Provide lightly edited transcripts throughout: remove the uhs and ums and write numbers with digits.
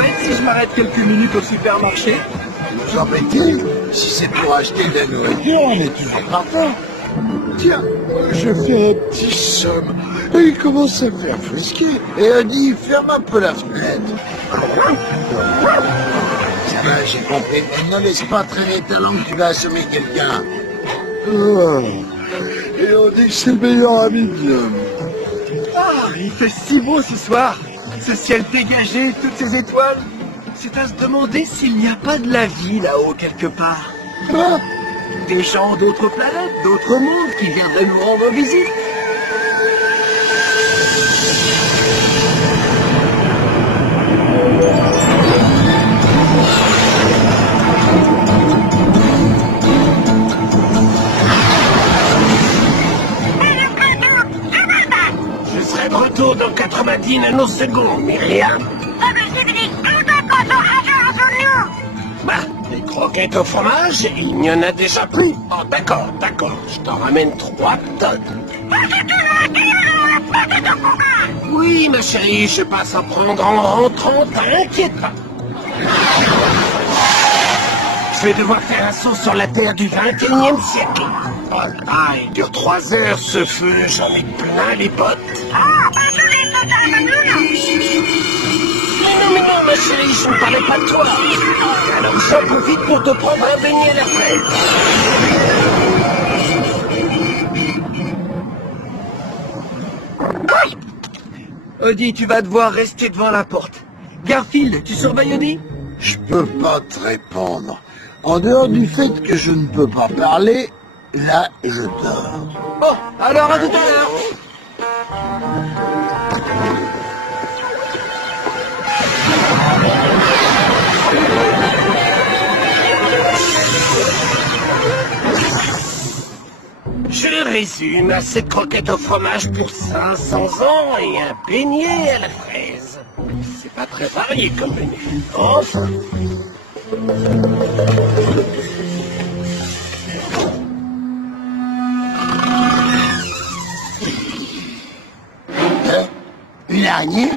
m'embête si je m'arrête quelques minutes au supermarché? Vous embêtez? Si c'est pour acheter de la nourriture, on est toujours partant. Tiens, je fais un petit somme. Et il commence à me faire frisquer. Et elle dit, ferme un peu la fenêtre. Ça va, j'ai compris. Mais ne laisse pas traîner ta langue, tu vas assommer quelqu'un. Oh. Et on dit que c'est le meilleur ami de l'homme. Ah, il fait si beau ce soir. Ce ciel dégagé, toutes ces étoiles. C'est à se demander s'il n'y a pas de la vie là-haut quelque part. Ah. Des gens d'autres planètes, d'autres mondes qui viendraient nous rendre visite. Je serai de retour dans 90 nanosecondes, Myriam. Bah, des croquettes au fromage, il n'y en a déjà plus. Oh, d'accord, je t'en ramène 3 tonnes. Oui, ma chérie, je passe en prendre en rentrant, t'inquiète pas. Je vais devoir faire un saut sur la Terre du 21e siècle. Oh là, il dure 3 heures ce feu, j'en ai plein les bottes. Mais non, ma chérie, je ne parlais pas de toi. Alors j'en profite pour te prendre un beignet à la fraise. Odie, tu vas devoir rester devant la porte. Garfield, tu surveilles Odie? Je peux pas te répondre. En dehors du fait que je ne peux pas parler, là, je dors. Bon, alors à tout à l'heure. Je résume, cette croquette au fromage pour 500 ans et un beignet à la fraise. C'est pas très varié comme menu. Enfin. Une araignée?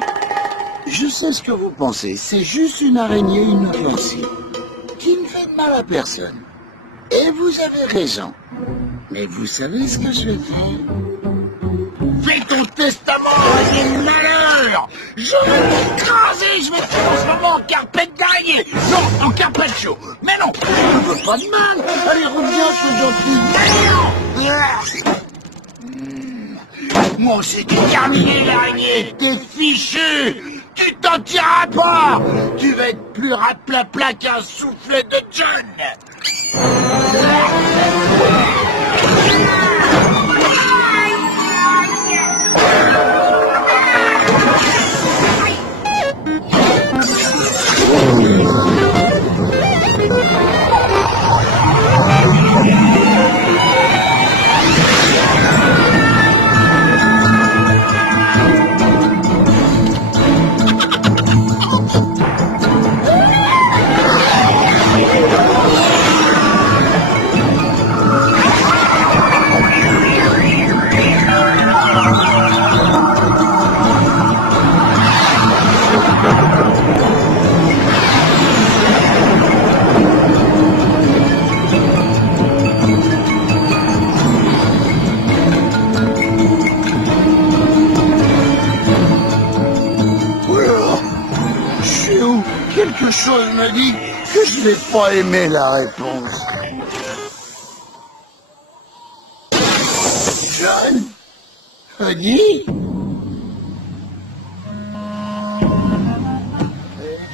Je sais ce que vous pensez. C'est juste une araignée inoffensive qui ne fait de mal à personne. Et vous avez raison. Mais vous savez ce que je vais faire? Fais ton testament des malheurs! Je vais t'écraser! Je vais te faire en ce moment en carpette d'araignée! Non, en carpaccio! Mais non! Je ne veux pas de mal! Allez, reviens, sois gentil! Moi, c'est terminé, l'araignée! T'es fichu! Tu t'en tireras pas! Tu vas être plus rapla-pla qu'un soufflet de John! Quelque chose me dit que je n'ai pas aimé la réponse. John? Odie?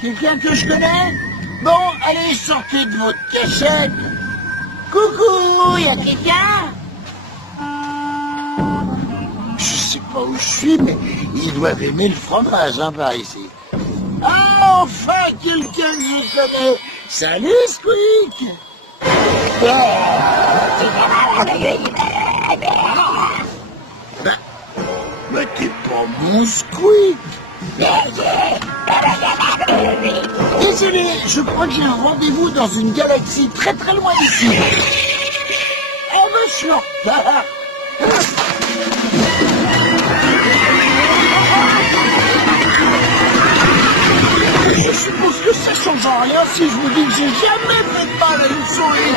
Quelqu'un que je connais? Bon, allez, sortez de votre cachette. Coucou, y a quelqu'un? Je sais pas où je suis, mais ils doivent aimer le fromage, hein, par ici. Ah, enfin quelqu'un que je connais. Salut, Squeak. Mais t'es pas mon Squeak. Désolé, je crois que j'ai un rendez-vous dans une galaxie très très loin d'ici. Oh, mais je suis en retard. Je suppose change en rien si je vous dis que j'ai jamais fait de mal à une souris.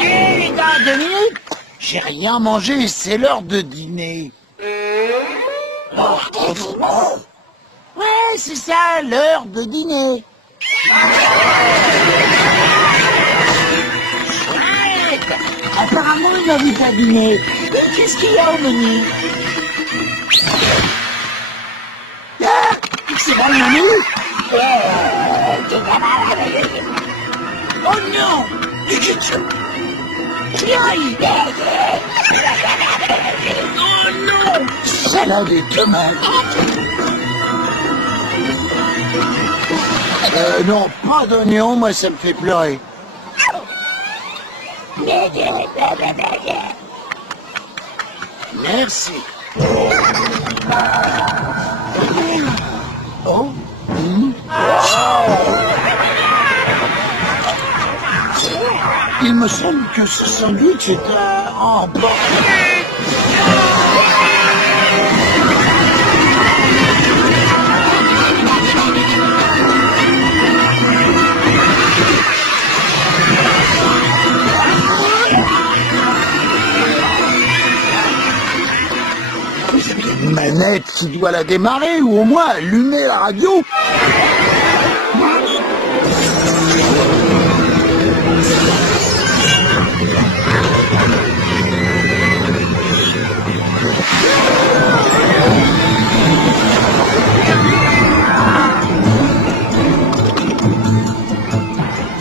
Hé les gars, 2 minutes. J'ai rien mangé, c'est l'heure de dîner. Ouais, c'est ça, l'heure de dîner. Chouette. Apparemment, il m'invite à dîner. Qu'est-ce qu'il y a au menu? Ah, c'est dans le menu? Oh non! Aïe! Oh non! Salade et tomates. Non, pas d'oignon, moi ça me fait pleurer. Merci. Oh. Il me semble que ce sandwich est en bord. Une manette qui doit la démarrer ou au moins allumer la radio.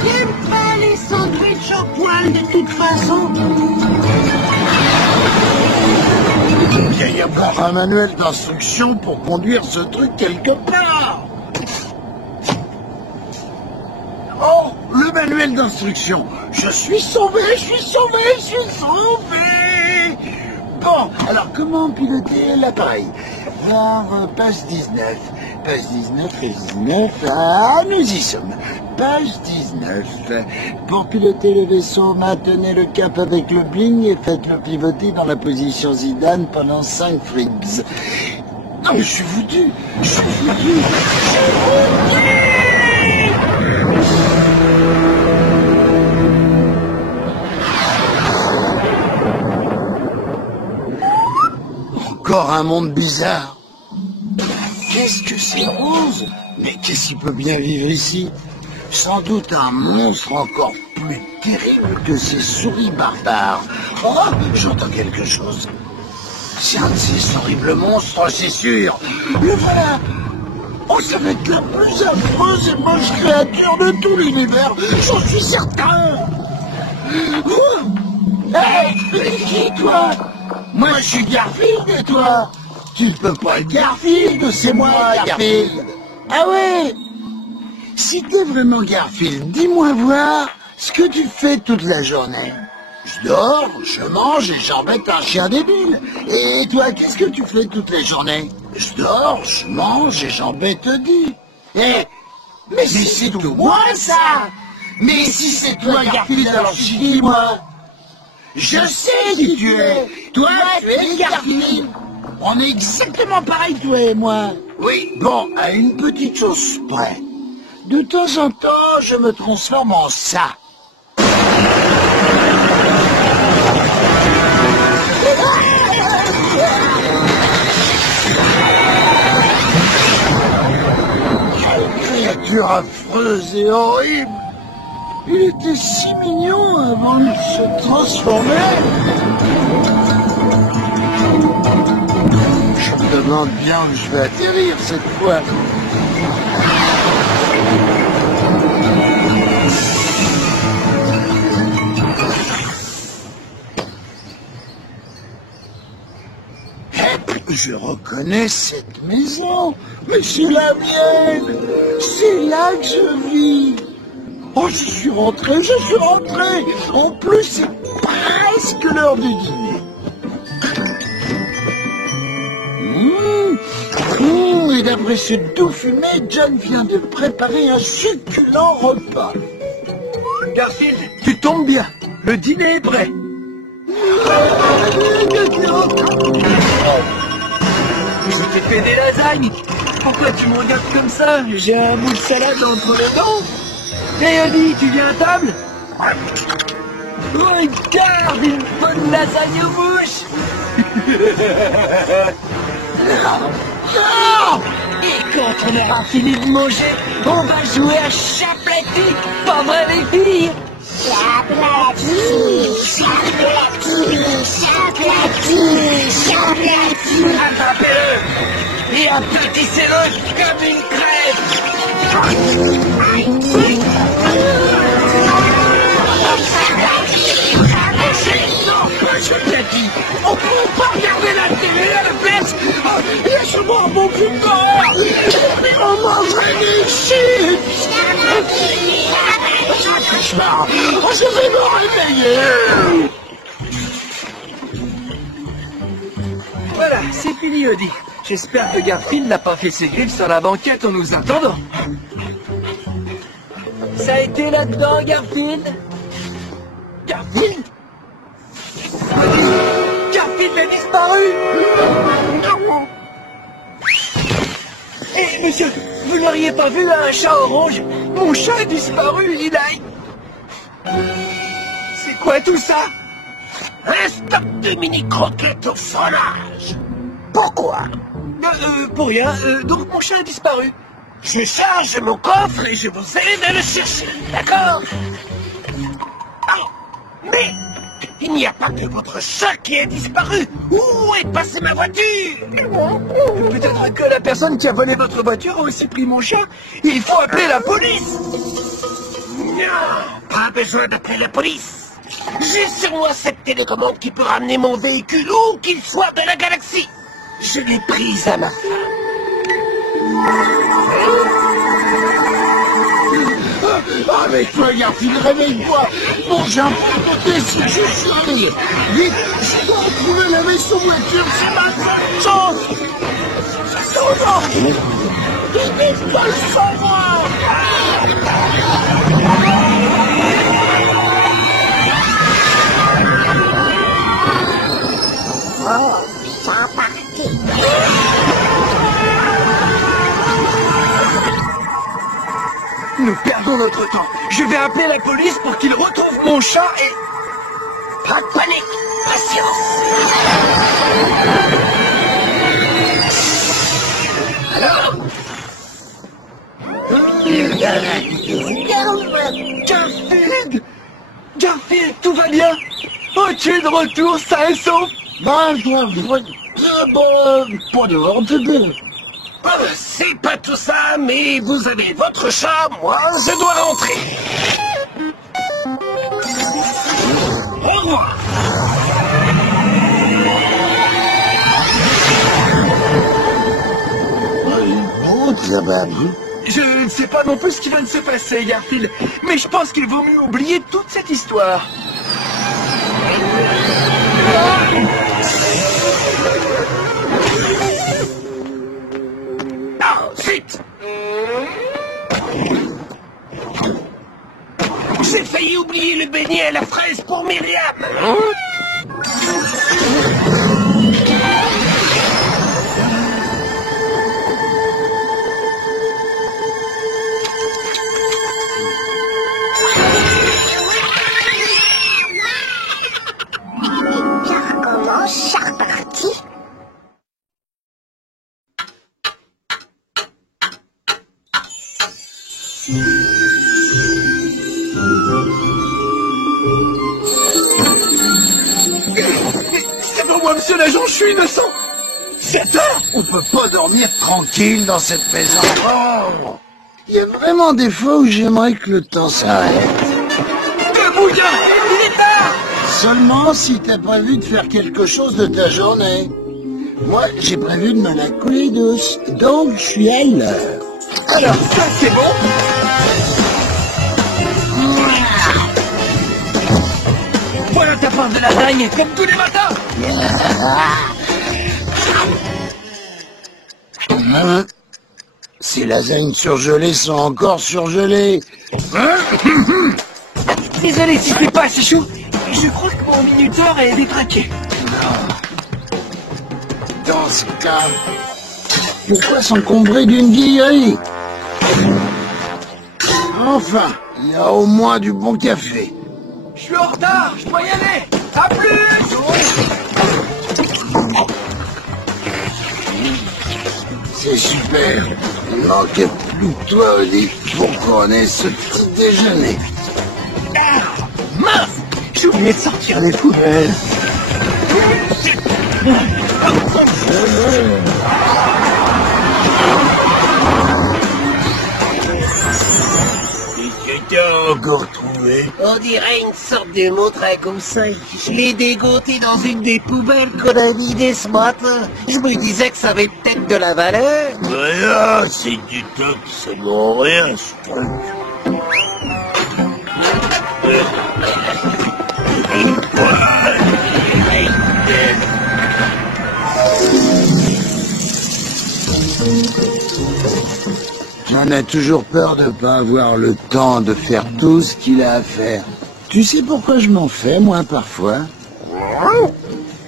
J'aime pas les sandwichs en poil de toute façon. Il y a pas un manuel d'instruction pour conduire ce truc quelque part. Oh, le manuel d'instruction. Je suis sauvé, je suis sauvé, je suis sauvé. Bon, alors comment piloter l'appareil? Voir page 19. Page 19 et 19. Ah, nous y sommes. Page 19. Pour piloter le vaisseau, maintenez le cap avec le bling et faites-le pivoter dans la position Zidane pendant 5 freaks. Non mais je suis foutu. Je suis foutu. Encore un monde bizarre. Qu'est-ce que c'est rose? Mais qu'est-ce qui peut bien vivre ici? Sans doute un monstre encore plus terrible que ces souris barbares. Oh, j'entends quelque chose. C'est un de ces horribles monstres, c'est sûr. Le voilà. Oh, ça va être la plus affreuse et moche créature de tout l'univers. J'en suis certain. Oh. Hey, qui toi? Moi, je suis Garfield et toi? Tu ne peux pas être Garfield, c'est moi, Garfield. Ah ouais? Si t'es vraiment Garfield, dis-moi voir ce que tu fais toute la journée. Je dors, je mange et j'embête un chien débile. Et toi, qu'est-ce que tu fais toute la journée? Je dors, je mange et j'embête Eddie. Eh, mais c'est tout moi, ça. Mais si c'est toi, Garfield, alors dis-moi. Je sais qui tu es. Toi, tu es Garfield. On est exactement pareil, toi et moi. Oui. Bon, à une petite chose près. De temps en temps, je me transforme en ça. Quelle créature affreuse et horrible. Il était si mignon avant de se transformer. Je me demande bien où je vais atterrir cette fois. Je reconnais cette maison, mais c'est la mienne. C'est là que je vis. Oh, je suis rentré, je suis rentré. En plus, c'est presque l'heure du dîner. Et d'après ce doux fumé, John vient de préparer un succulent repas. Garfield, tu tombes bien. Le dîner est prêt. lasagne. Pourquoi tu me regardes comme ça? J'ai un bout de salade entre les dents. Hé Odie, tu viens à table? Regarde, une bonne lasagne aux mouches. Non! Et quand on aura fini de manger, on va jouer à Chaplati. Pas vrai les filles? Chaplati, chaplati, chaplati, chaplati. Attrapez-le et aplatissez-le comme une crêpe. Je t'ai dit, on peut pas regarder la télé à la place. Laisse-moi un bon coup de corps. Mais on mangerait des chips. Cauchemar. Je vais me réveiller. Voilà, c'est fini Odie. J'espère que Garfield n'a pas fait ses griffes sur la banquette en nous attendant. Ça a été là-dedans, Garfield? Garfield? Garfield a disparu! Eh, monsieur, vous n'auriez pas vu un chat orange? Mon chat a disparu, il a... C'est quoi tout ça? Un stock de mini-croquettes au fromage. Pourquoi? Pour rien, donc mon chat a disparu. Je charge mon coffre et je vous aide à le chercher, d'accord? Oh, mais il n'y a pas que votre chat qui est disparu. Où est passée ma voiture? Peut-être que la personne qui a volé votre voiture a aussi pris mon chat. Il faut appeler la police. Non, pas besoin d'appeler la police. J'ai sur moi cette télécommande qui peut ramener mon véhicule où qu'il soit de la galaxie. Je l'ai prise à ma femme. Avec-toi, Garfield, réveille-toi. Bon, j'ai un peu de côté si je suis réveillé. Vite, je dois retrouver la vaisseau voiture, c'est ma seule chance. Oh non! Il décolle sans moi. Oh, bien parti. Nous perdons notre temps. Je vais appeler la police pour qu'ils retrouvent mon chat et... Pas de panique, patience. Alors? Garfield! Garfield, tout va bien? Oh, tu es de retour, sain et sauf? Ben, toi, pas de honte. C'est pas tout ça, mais vous avez votre chat, moi je dois rentrer. Au revoir. Je ne sais pas non plus ce qui vient de se passer, Garfield, mais je pense qu'il vaut mieux oublier toute cette histoire. Ah, zut! J'ai failli oublier le beignet à la fraise pour Myriam. Ça recommence, Chaplati. C'est pas moi, monsieur l'agent, je suis innocent. 7 heures? On peut pas dormir tranquille dans cette maison. Oh, il y a vraiment des fois où j'aimerais que le temps s'arrête. Debout, Garfield, il est tard. Seulement si t'as prévu de faire quelque chose de ta journée. Moi, j'ai prévu de me la couler douce, donc je suis à l'heure. Alors, ça, c'est bon. Voilà ta part de lasagne, comme tous les matins. Ces lasagnes surgelées sont encore surgelées. Désolé si c'est pas assez chaud. Je crois que mon minuteur est détraqué. Dans ce cas, Pourquoi s'encombrer d'une vieillerie? Enfin, il y a au moins du bon café. Je suis en retard, je dois y aller. À plus. C'est super. Il manquait plus que toi, Oli, pour qu'on ait ce petit déjeuner. Ah, mince! J'ai oublié de sortir les poubelles. Tu t'as encore trouvé? On dirait une sorte de montre à conseil. Je l'ai dégoté dans une des poubelles qu'on a vidées ce matin. Je me disais que ça avait peut-être de la valeur. Voilà, c'est du top, c'est bon rien ce truc. J'en ai toujours peur de pas avoir le temps de faire tout ce qu'il a à faire. Tu sais pourquoi je m'en fais, moi, parfois?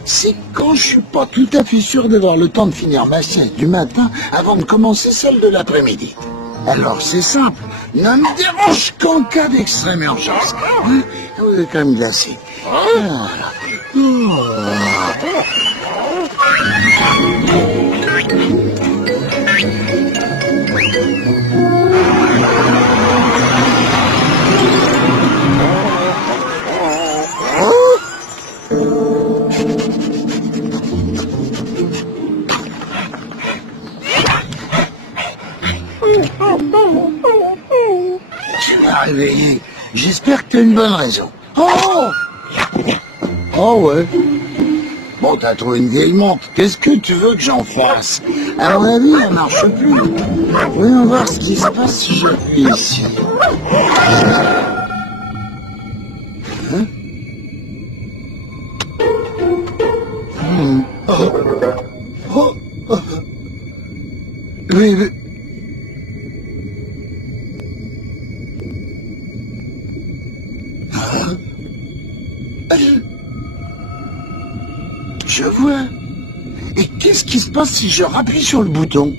C'est quand je suis pas tout à fait sûr d'avoir le temps de finir ma sieste du matin avant de commencer celle de l'après-midi. Alors c'est simple, ne me dérange qu'en cas d'extrême urgence. Oui, comme glacé. Voilà. Tu m'as réveillé. J'espère que tu as une bonne raison. Oh! Oh ouais. Bon, t'as trouvé une vieille montre. Qu'est-ce que tu veux que j'en fasse? À mon avis, elle marche plus. Voyons voir ce qui se passe si j'appuie ici. Hein? Oh. Oh. Oh. Oui, mais... Je vois. Et qu'est-ce qui se passe si je rappuie sur le bouton?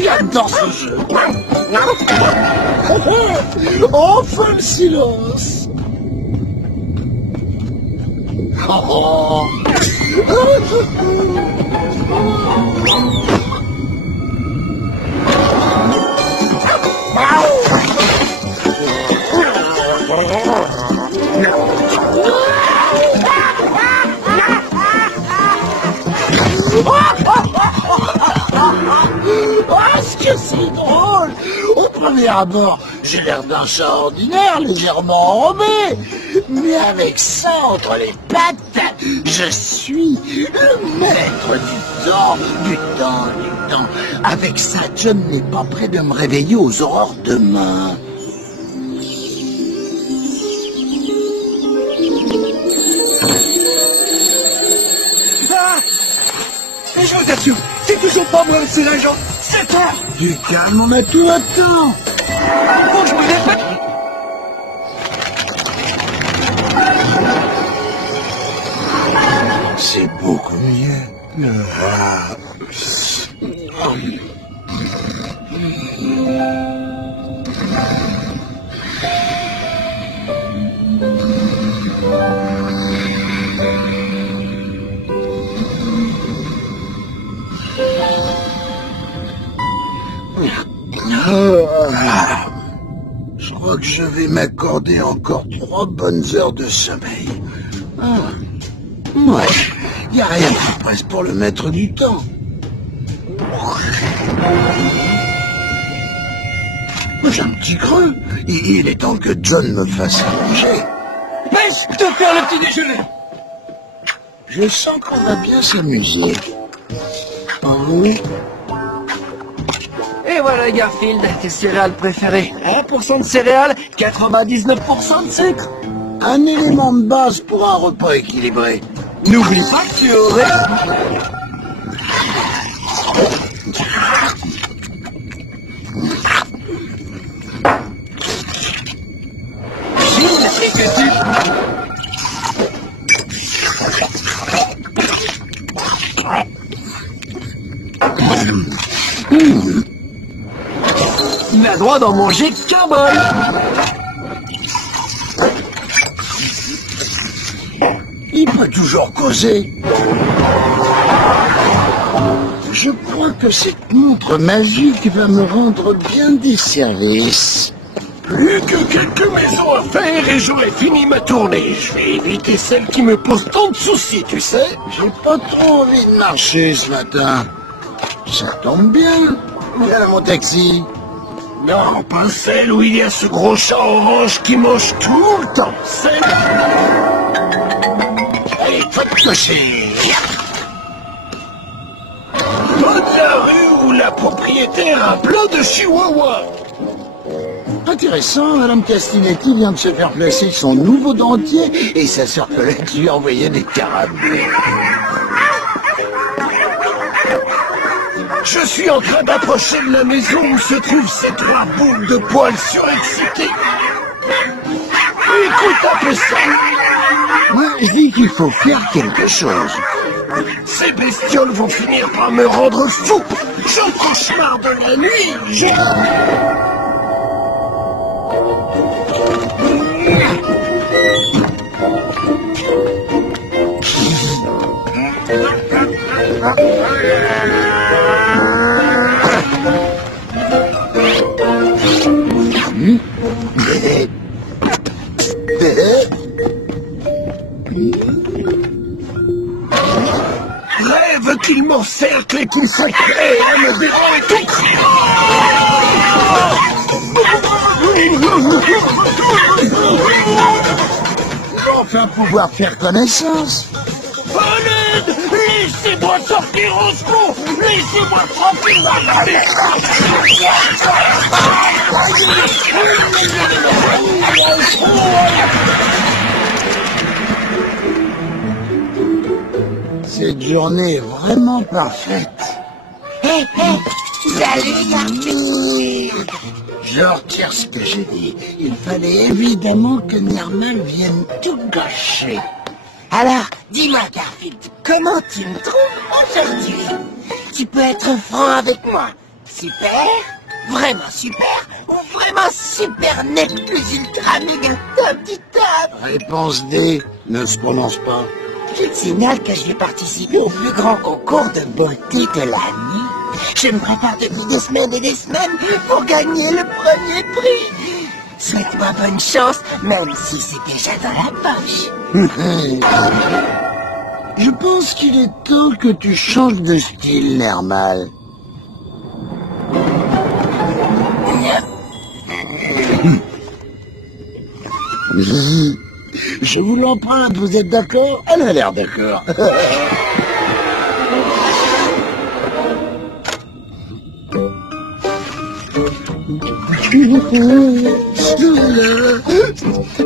J'adore ce jeu. Enfin le silence. Oh. Est-ce que c'est drôle? Au premier abord, j'ai l'air d'un chat ordinaire, légèrement enrobé. Mais avec ça entre les pattes, je suis le maître du temps, du temps, du temps. Avec ça, John n'est pas prêt de me réveiller aux aurores demain. Ah! Mais je t'assure, c'est toujours pas moi, c'est l'agent. 7 heures. Du calme, on a tout à temps. Faut que je me dépêche. C'est beaucoup mieux. Ah. Je crois que je vais m'accorder encore 3 bonnes heures de sommeil. Ouais, il n'y a rien qui presse pour le maître du temps. J'ai un petit creux. Il est temps que John me fasse à manger. Laisse te faire le petit déjeuner. Je sens qu'on va bien s'amuser. Oh. Hé, Et voilà, Garfield, tes céréales préférées. 1% de céréales, 99% de sucre. Un élément de base pour un repas équilibré. N'oublie pas que tu aurais... Il n'a droit d'en manger qu'un bol. Il peut toujours causer. Je crois que cette montre magique va me rendre bien des services. Plus que quelques maisons à faire et j'aurai fini ma tournée. Je vais éviter celle qui me pose tant de soucis, tu sais. J'ai pas trop envie de marcher ce matin. Ça tombe bien. Voilà mon taxi. Non, pas celle où il y a ce gros chat orange qui mange tout le temps. Celle... Allez, va te cocher. Pas de la rue où la propriétaire a plein de chihuahuas. Intéressant, Madame Castinetti vient de se faire placer son nouveau dentier et sa sœur Colette lui a envoyé des caramels. Je suis en train d'approcher de la maison où se trouvent ces trois boules de poils surexcités. Écoute un peu ça. Moi, je dis qu'il faut faire quelque chose. Ces bestioles vont finir par me rendre fou. J'en cauchemar de la nuit. Rêve qu'il m'encercle et qu'il soit prêt à me dévorer tout. Enfin pouvoir faire connaissance. Allez, laissez-moi sortir au secours. Laissez-moi tranquille. Cette journée est vraiment parfaite. Hé, salut Garfield. Je retire ce que j'ai dit. Il fallait évidemment que Nermal vienne tout gâcher. Alors, dis-moi Garfield, comment tu me trouves aujourd'hui? Tu peux être franc avec moi. Super, vraiment super, ou vraiment super net plus ultra méga top du top. Réponse D, ne se prononce pas. Je te signale que je vais participer au plus grand concours de beauté de l'année. Je me prépare depuis des semaines et des semaines pour gagner le premier prix. Souhaite-moi bonne chance, même si c'est déjà dans la poche. Je pense qu'il est temps que tu changes de style, Nermal. Je vous l'emprunte, vous êtes d'accord? Elle a l'air d'accord.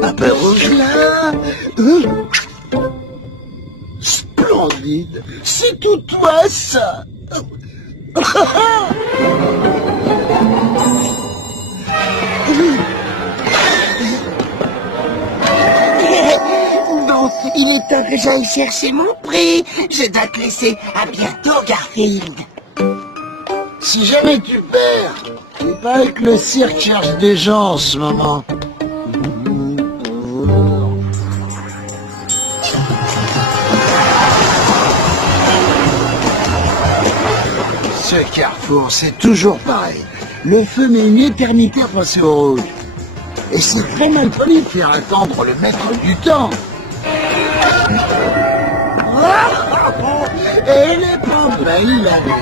Un peu rouge là. Splendide. C'est tout toi, ça. Bon, il est temps que j'aille chercher mon prix. Je dois te laisser. À bientôt, Garfield. Si jamais tu perds, il paraît que le cirque cherche des gens en ce moment. Ce carrefour, c'est toujours pareil. Le feu met une éternité à passer au rouge. Et c'est très mal poli de faire attendre le maître du temps. Elle est pas belle, la vie.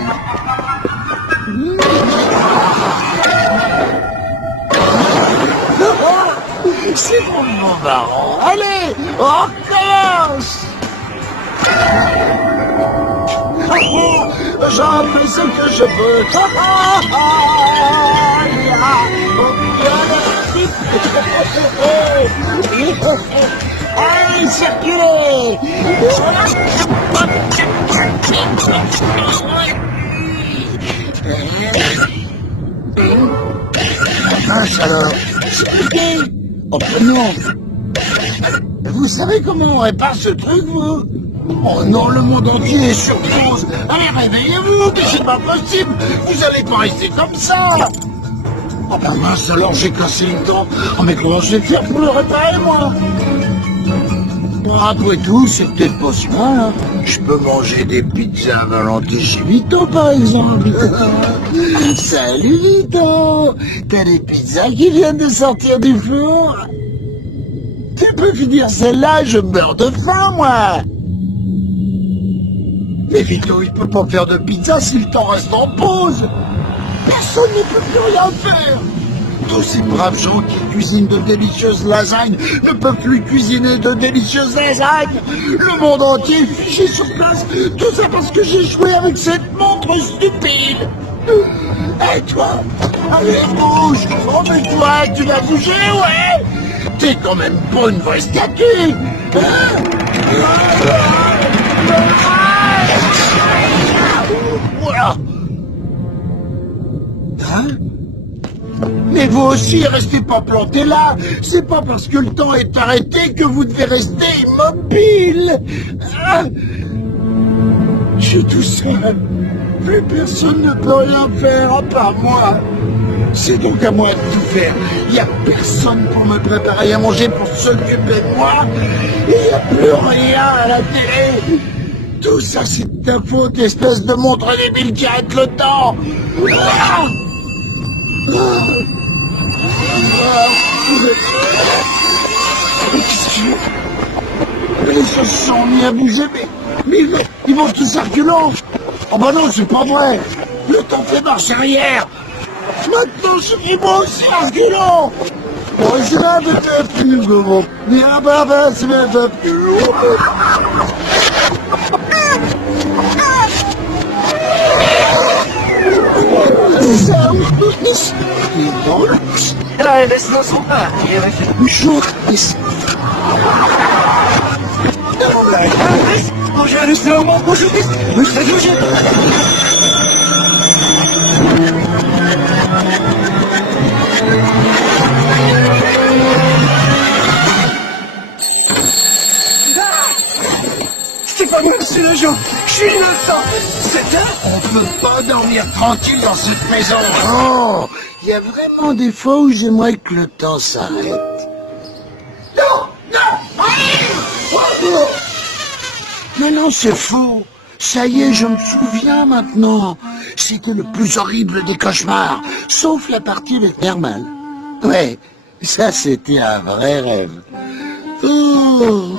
C'est vraiment marrant. Allez, on recommence. j'en fais ce que je veux. Allez, circulez! Mince alors, circulez! Oh ben non! Vous savez comment on répare ce truc, vous? Oh non, le monde entier est sur pause. Allez, réveillez-vous, que c'est pas possible. Vous allez pas rester comme ça. Oh ben mince, alors j'ai cassé le temps. Oh mais comment je vais faire pour le réparer, moi? Bon, après tout, c'est peut-être pas si mal, hein. Je peux manger des pizzas à volonté chez Vito, par exemple. Salut, Vito. T'as des pizzas qui viennent de sortir du four? Tu peux finir celle-là, je meurs de faim, moi. Mais Vito, il peut pas faire de pizza si le temps reste en pause. Personne ne peut plus rien faire. Tous ces braves gens qui cuisinent de délicieuses lasagnes ne peuvent plus cuisiner de délicieuses lasagnes. Le monde entier est fiché sur place. Tout ça parce que j'ai joué avec cette montre stupide. Et toi, allez, bouge. Oh, mais toi, tu vas bouger, ouais. T'es quand même pas une vraie statue. Voilà. Hein? Mais vous aussi, restez pas plantés là. C'est pas parce que le temps est arrêté que vous devez rester immobile. Ah, je suis tout seul. Plus personne ne peut rien faire à part moi. C'est donc à moi de tout faire. Il n'y a personne pour me préparer à manger, pour s'occuper de moi. Il n'y a plus rien à la télé. Tout ça, c'est de ta faute, espèce de montre débile qui arrête le temps. Ah! Les choses se sont mis à bouger, mais ils vont tous à reculons. Oh bah non, c'est pas vrai. Le temps fait marche arrière. Maintenant, je suis moi aussi à reculons. Bon, c'est là, peut-être plus gros. Mais ah bah, c'est peut-être plus lourd. Ela desce no sofá e ela fica... Rogério, isso é uma coisa que... C'est pas moi, c'est l'agent. Je suis innocent. C'est là. On peut pas dormir tranquille dans cette maison. Oh, il y a vraiment des fois où j'aimerais que le temps s'arrête. Non, non. Oh. Mais non, c'est faux. Ça y est, je me souviens maintenant. C'était le plus horrible des cauchemars, sauf la partie avec Herman. Ouais, ça c'était un vrai rêve. Oh.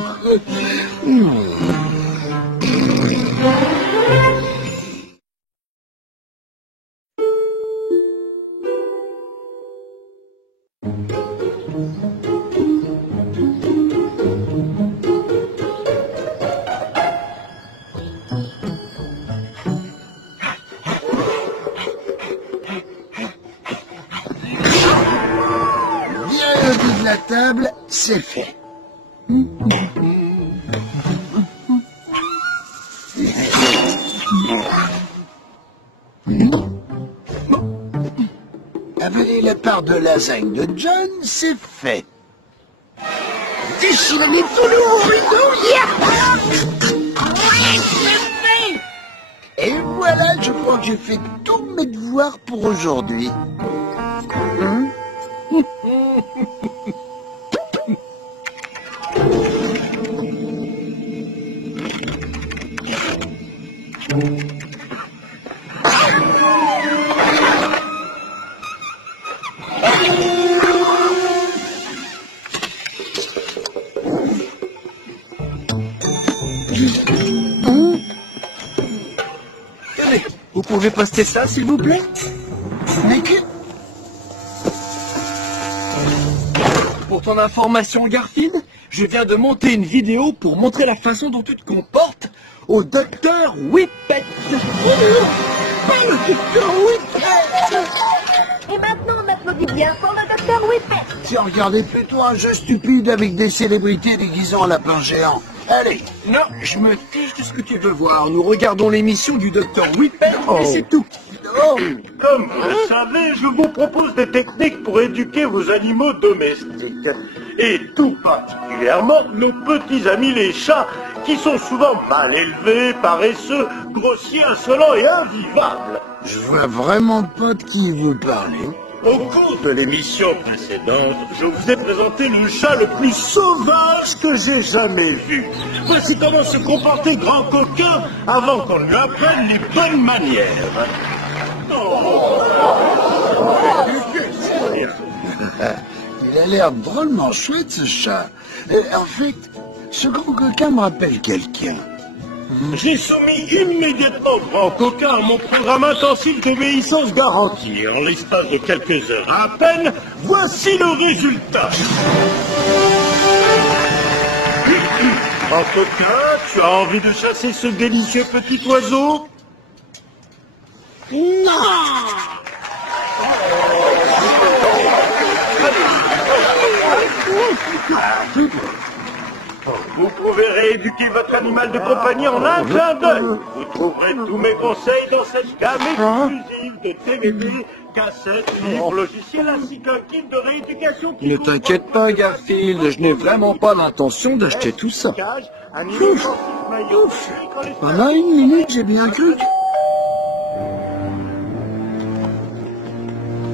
De la table, c'est fait. Avaler la part de lasagne de John, c'est fait. Déchirer tout nouveau rideau, et voilà, je crois que j'ai fait tous mes devoirs pour aujourd'hui. Vous pouvez poster ça, s'il vous plaît? Mais que... Pour ton information, Garfield, je viens de monter une vidéo pour montrer la façon dont tu te comportes au docteur Whippet. Pas le docteur Whippet! Et maintenant, on applaudit bien pour le docteur Whippet. Tiens, regardez plutôt un jeu stupide avec des célébrités déguisant en lapin géant. Allez! Non, je me fiche de ce que tu veux voir. Nous regardons l'émission du docteur Whippet et c'est tout. Oh! Comme vous le savez, je vous propose des techniques pour éduquer vos animaux domestiques. Et tout particulièrement nos petits amis les chats, qui sont souvent mal élevés, paresseux, grossiers, insolents et invivables. Je vois vraiment pas de qui vous parlez. Au cours de l'émission précédente, je vous ai présenté le chat le plus sauvage que j'ai jamais vu. Voici comment se comportait Grand Coquin avant qu'on lui apprenne les bonnes manières. Il a l'air drôlement chouette, ce chat. En fait, ce Grand Coquin me rappelle quelqu'un. J'ai soumis immédiatement Grand Coquin à mon programme intensif d'obéissance garantie. En l'espace de quelques heures à peine, voici le résultat. Grand Coquin, tu as envie de chasser ce délicieux petit oiseau? Vous pouvez rééduquer votre animal de compagnie en un clin d'œil. Vous trouverez tous mes conseils dans cette gamme exclusive de DVD, cassettes, livres, logiciels ainsi qu'un kit de rééducation qui Ne vous t'inquiète propose pas, Garfield, je n'ai vraiment pas l'intention d'acheter tout ça. un immense maillot quand les- Pendant une minute, j'ai bien cru que...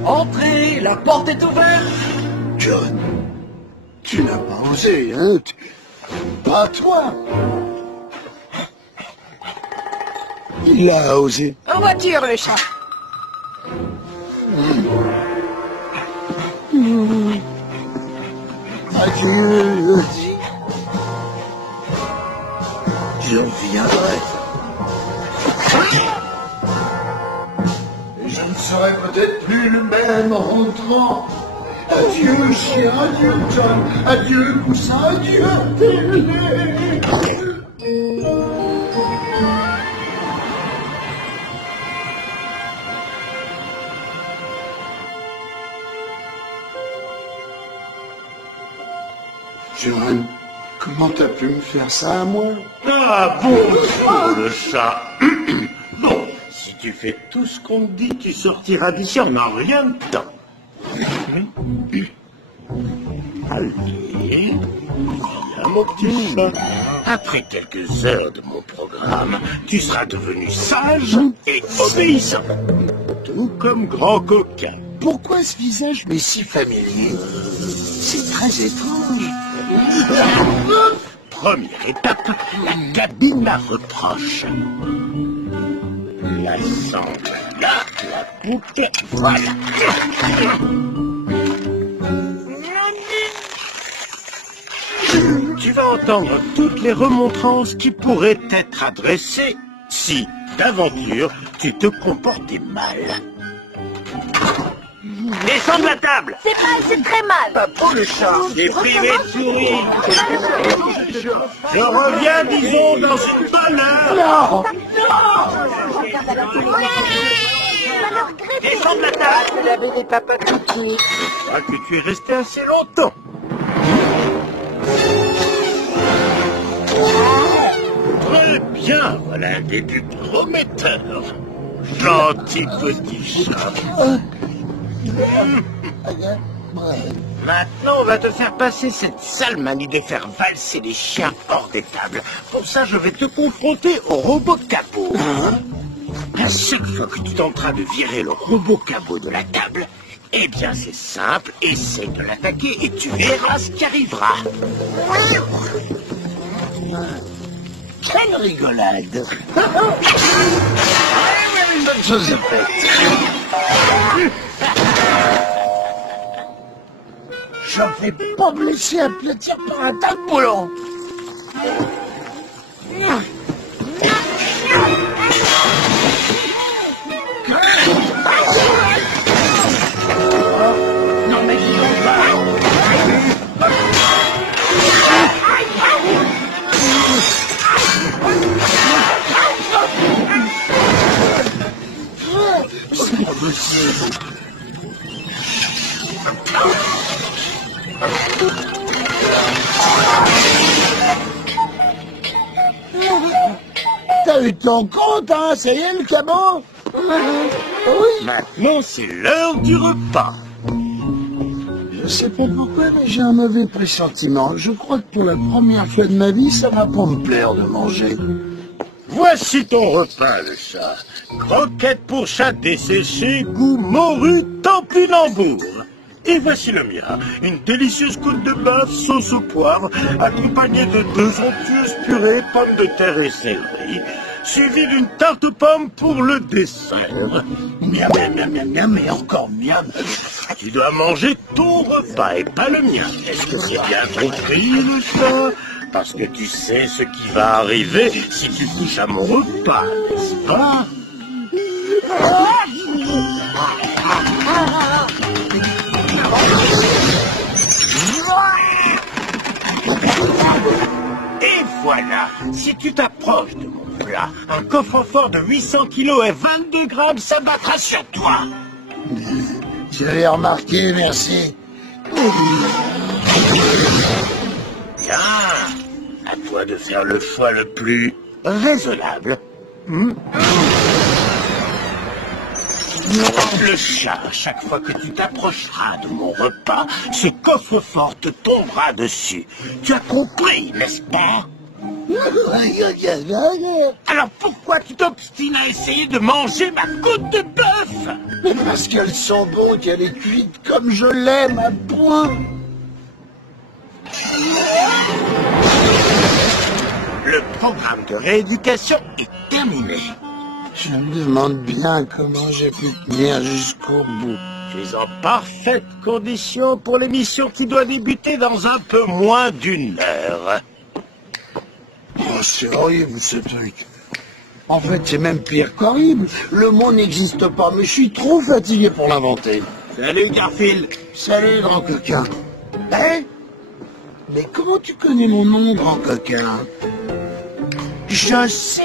Entrez, la porte est ouverte. John, tu n'as pas osé, hein? Pas toi! Il a osé. En voiture, le chat. Adieu. Je reviendrai. Je ne serai peut-être plus le même en rentrant. Adieu, chien, adieu, John, adieu, poussin, adieu, télé. John, comment t'as pu me faire ça à moi? Ah bon, le chat. Bon, si tu fais tout ce qu'on te dit, tu sortiras d'ici en un rien de temps. Allez, viens mon petit chat. Après quelques heures de mon programme, tu seras devenu sage et obéissant. Tout comme Grand Coquin. Pourquoi ce visage m'est si familier? C'est très étrange. Première étape, la cabine à reproche. La sangle là, la boucle, voilà. Tu vas entendre toutes les remontrances qui pourraient être adressées si, d'aventure, tu te comportais mal. Descends de la table! C'est mal, c'est très mal. Pas pour le chat. T'es privé de sourire. Je reviens, disons, dans une bonne heure. Descends de la table. Vous avez des papas cookies. Je crois que tu es resté assez longtemps. Très bien, voilà un début prometteur. Gentil petit chat. Maintenant, on va te faire passer cette sale manie de faire valser les chiens hors des tables. Pour ça, je vais te confronter au robot cabot. À chaque fois que tu tenteras de virer le robot cabot de la table, eh bien, c'est simple, essaye de l'attaquer et tu verras ce qui arrivera. Quelle rigolade! Bonne chose est faite. Je ne vais pas me laisser aplatir par un tas de boulons. Non mais dis donc pas. T'as eu ton compte, hein? Ça y est, le cabot? Oui. Maintenant, c'est l'heure du repas. Je sais pas pourquoi, mais j'ai un mauvais pressentiment. Je crois que pour la première fois de ma vie, ça va pas me plaire de manger. Voici ton repas, le chat. Croquettes pour chat desséchées, goût morue, topinambour. Et voici le mien, une délicieuse côte de bœuf sauce au poivre, accompagnée de 2 onctueuses purées, pommes de terre et céleri, suivie d'une tarte aux pommes pour le dessert. Miam, miam, miam, miam, miam, et encore miam. Tu dois manger ton repas et pas le mien. Est-ce que c'est bien compris, le chat? Parce que tu sais ce qui va arriver si tu touches à mon repas, n'est-ce pas? Et voilà, si tu t'approches de mon plat, un coffre-fort de 800 kilos et 22 grammes s'abattra sur toi. J'avais remarqué, merci. Tiens, à toi de faire le choix le plus raisonnable. Le chat, chaque fois que tu t'approcheras de mon repas, ce coffre-fort te tombera dessus. Tu as compris, n'est-ce pas? Alors pourquoi tu t'obstines à essayer de manger ma côte de bœuf? Mais parce qu'elles sont bonnes, qu'elle est cuite comme je l'aime, à point. Le programme de rééducation est terminé. Je me demande bien comment j'ai pu tenir jusqu'au bout. Tu es en parfaite condition pour l'émission qui doit débuter dans un peu moins d'1 heure. Oh, c'est horrible, ce truc. En fait, c'est même pire qu'horrible. Le mot n'existe pas, mais je suis trop fatigué pour l'inventer. Salut Garfield. Salut, grand coquin. Hein? Mais comment tu connais mon nom, grand coquin? Je sais.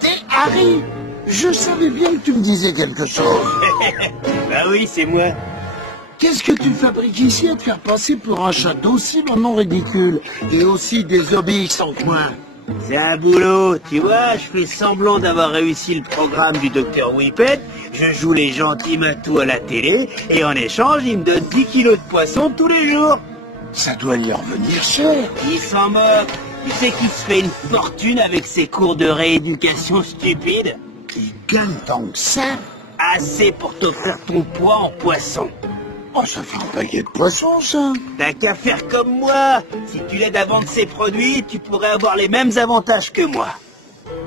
T'es Harry. Je savais bien que tu me disais quelque chose. Bah oui, c'est moi. Qu'est-ce que tu fabriques ici à te faire passer pour un château aussi maintenant ridicule et aussi désobéissant que moi? C'est un boulot, tu vois, je fais semblant d'avoir réussi le programme du docteur Whippet, je joue les gentils matous à la télé, et en échange, il me donne 10 kilos de poisson tous les jours. Ça doit lui revenir cher. Il s'en moque. Tu sais qu'il se fait une fortune avec ses cours de rééducation stupides? Il gagne tant que ça. Assez pour t'offrir ton poids en poisson. Oh, ça fait un paquet de poissons, ça. T'as qu'à faire comme moi. Si tu l'aides à vendre ses produits, tu pourrais avoir les mêmes avantages que moi.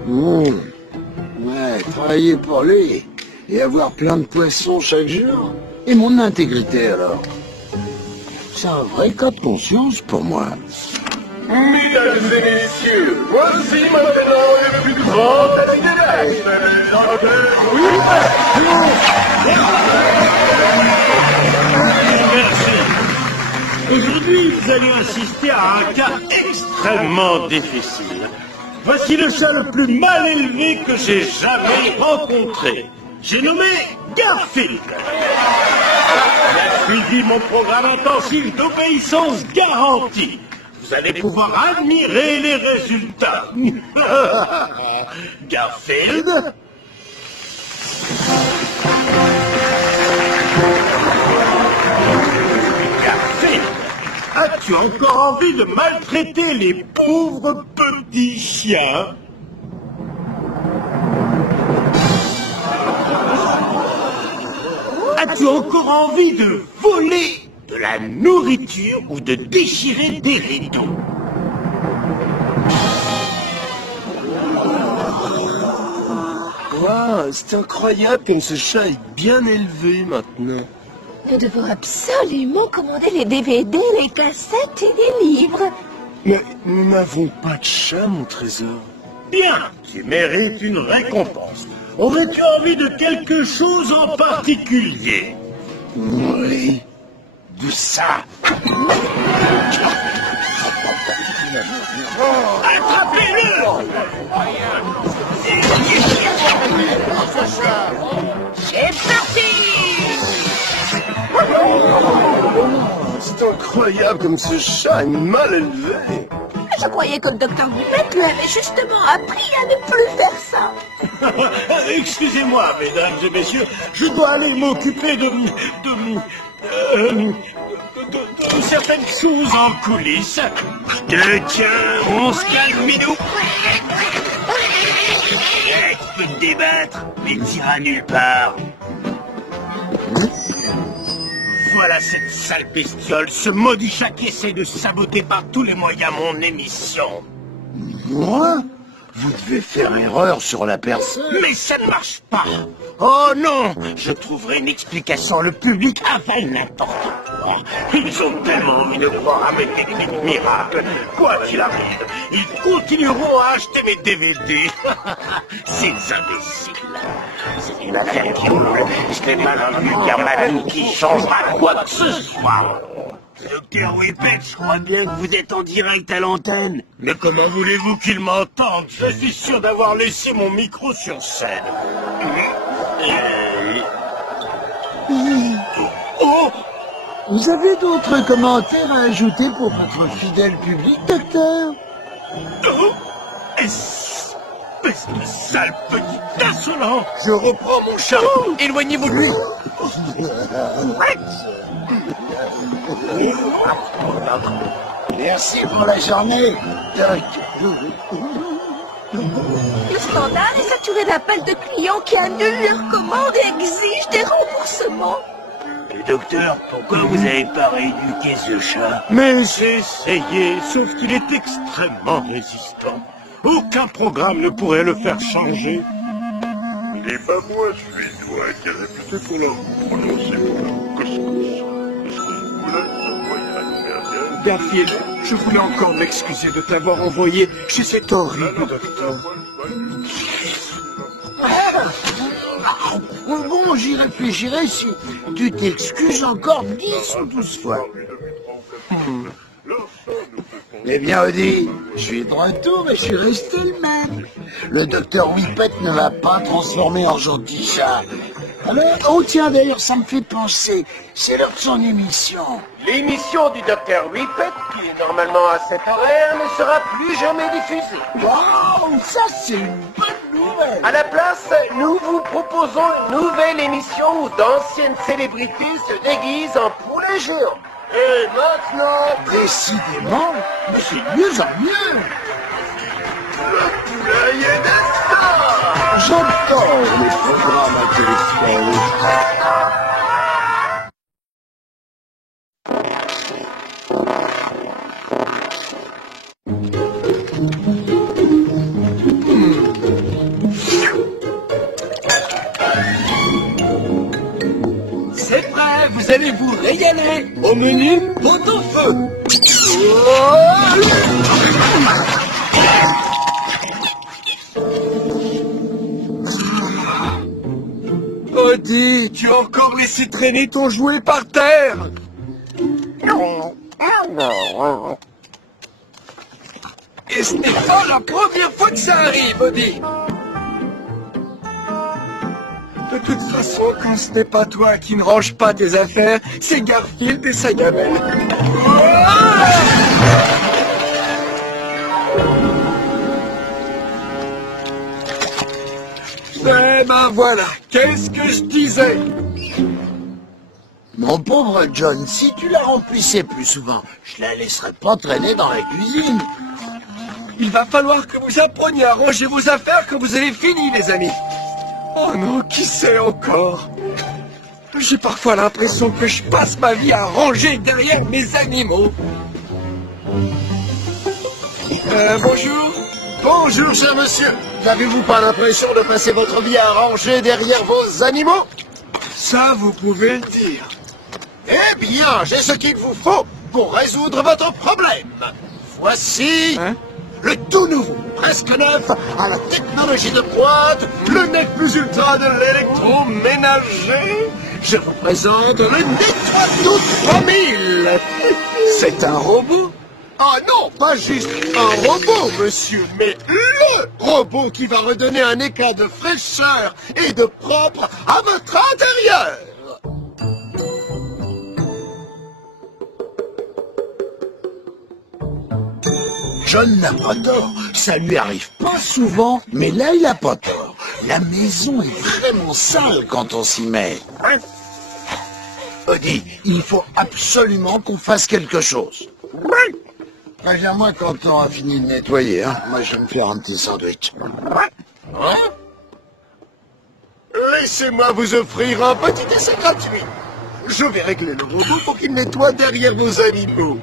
Ouais, travailler pour lui. Et avoir plein de poissons chaque jour. Et mon intégrité, alors. C'est un vrai cas de conscience pour moi. Mesdames et messieurs, voici maintenant le plus grand ami de l'âge, le docteur Merci. Aujourd'hui, nous allons assister à un cas extrêmement difficile. Voici le chat le plus mal élevé que j'ai jamais rencontré. J'ai nommé Garfield. Il a suivi mon programme intensif d'obéissance garantie. Vous allez pouvoir admirer les résultats. Garfield? Garfield, as-tu encore envie de maltraiter les pauvres petits chiens? As-tu encore envie de voler de la nourriture ou de déchirer des rideaux? Waouh, c'est incroyable comme ce chat est bien élevé maintenant. Nous devons absolument commander les DVD, les cassettes et les livres. Mais nous n'avons pas de chat, mon trésor. Bien, tu mérites une récompense. Aurais-tu envie de quelque chose en particulier? Oui. De ça. Attrapez-le! C'est parti! C'est incroyable comme ce chat est mal élevé. Je croyais que le docteur Whippet lui avait justement appris à ne plus faire ça. Excusez-moi, mesdames et messieurs, je dois aller m'occuper de certaines choses en coulisses. Tiens, on se calme, Minou. Tu peux te débattre, mais t'iras nulle part. Voilà cette sale bestiole, ce maudit chat qui essaie de saboter par tous les moyens mon émission. Moi? Vous devez faire erreur sur la personne. Mais ça ne marche pas. Oh non, je trouverai une explication. Le public avale n'importe quoi. Ils ont tellement envie de croire à mes techniques miracles. Quoi qu'il arrive, ils continueront à acheter mes DVD. Ces imbéciles. C'est une affaire qui roule. Ce n'est pas un vulgaire malade qui changera quoi que ce soit. Docteur Whippet, je crois bien que vous êtes en direct à l'antenne. Mais comment voulez-vous qu'il m'entende? Je suis sûr d'avoir laissé mon micro sur scène. Oh! Vous avez d'autres commentaires à ajouter pour votre fidèle public, docteur? Oh, espèce de sale petit insolent! Je reprends mon chat. Éloignez-vous de lui. Merci pour la journée, Doc. Le scandale est saturé d'appels de clients qui annulent leurs commandes et exigent des remboursements. Mais docteur, pourquoi vous n'avez pas rééduqué ce chat? Mais j'ai essayé, sauf qu'il est extrêmement résistant. Aucun programme ne pourrait le faire changer. Il n'est pas moi, suédois, qui est réputé pour leur prononcer pour leur couscous. Garfield, je voulais encore m'excuser de t'avoir envoyé chez cet horrible docteur. Bon, j'y réfléchirai si tu t'excuses encore 10 ou 12 fois. Eh bien, Odie, je suis de retour et je suis resté le même. Le docteur Whippet ne m'a pas transformé en gentil chat. Alors, oh tiens, d'ailleurs, ça me fait penser, c'est l'heure de son émission. L'émission du docteur Whippet, qui est normalement à cet horaire, ne sera plus jamais diffusée. Waouh, ça c'est une bonne nouvelle. À la place, nous vous proposons une nouvelle émission où d'anciennes célébrités se déguisent en poulets géants. Et maintenant, Décidément, c'est de mieux en mieux. le poulailler des stars! J'adore les programmes intellectuels. C'est prêt, vous allez vous régaler. Au menu, pot-au-feu. Odie, tu as encore laissé traîner ton jouet par terre. Et ce n'est pas la première fois que ça arrive, Odie. De toute façon, quand ce n'est pas toi qui ne range pas tes affaires, c'est Garfield et sa gamelle. Eh ben voilà, qu'est-ce que je disais? Mon pauvre John, si tu la remplissais plus souvent, je la laisserais pas traîner dans la cuisine. Il va falloir que vous appreniez à ranger vos affaires quand vous avez fini, les amis. Oh non, qui sait encore? J'ai parfois l'impression que je passe ma vie à ranger derrière mes animaux. Bonjour. Bonjour, cher monsieur. N'avez-vous pas l'impression de passer votre vie à ranger derrière vos animaux? Ça, vous pouvez le dire. Eh bien, j'ai ce qu'il vous faut pour résoudre votre problème. Voici le tout nouveau, presque neuf, à la technologie de pointe, le nec plus ultra de l'électroménager. Je vous présente le Nettoitout 3000. C'est un robot? Ah non, pas juste un robot, monsieur, mais LE robot qui va redonner un éclat de fraîcheur et de propre à votre intérieur. John n'a pas tort. Ça lui arrive pas souvent, mais là, il a pas tort. La maison est vraiment sale quand on s'y met. Odie, il faut absolument qu'on fasse quelque chose. Préviens-moi quand on a fini de nettoyer. Hein. Moi, je vais me faire un petit sandwich. Laissez-moi vous offrir un petit essai gratuit. Je vais régler le robot pour qu'il nettoie derrière vos animaux.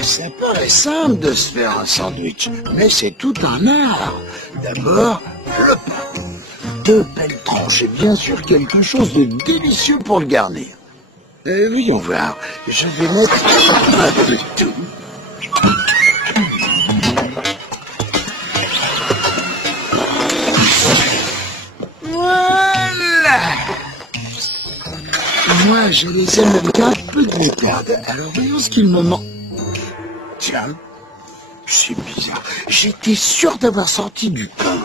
Ça paraît simple de se faire un sandwich, mais c'est tout un art. D'abord, le pain. 2 belles tranches et bien sûr quelque chose de délicieux pour le garnir. Voyons voir, je vais mettre un peu de tout. Voilà. Moi, je les aime avec un peu de moutarde. Alors voyons ce qu'il me manque. Tiens, c'est bizarre. J'étais sûr d'avoir sorti du pain.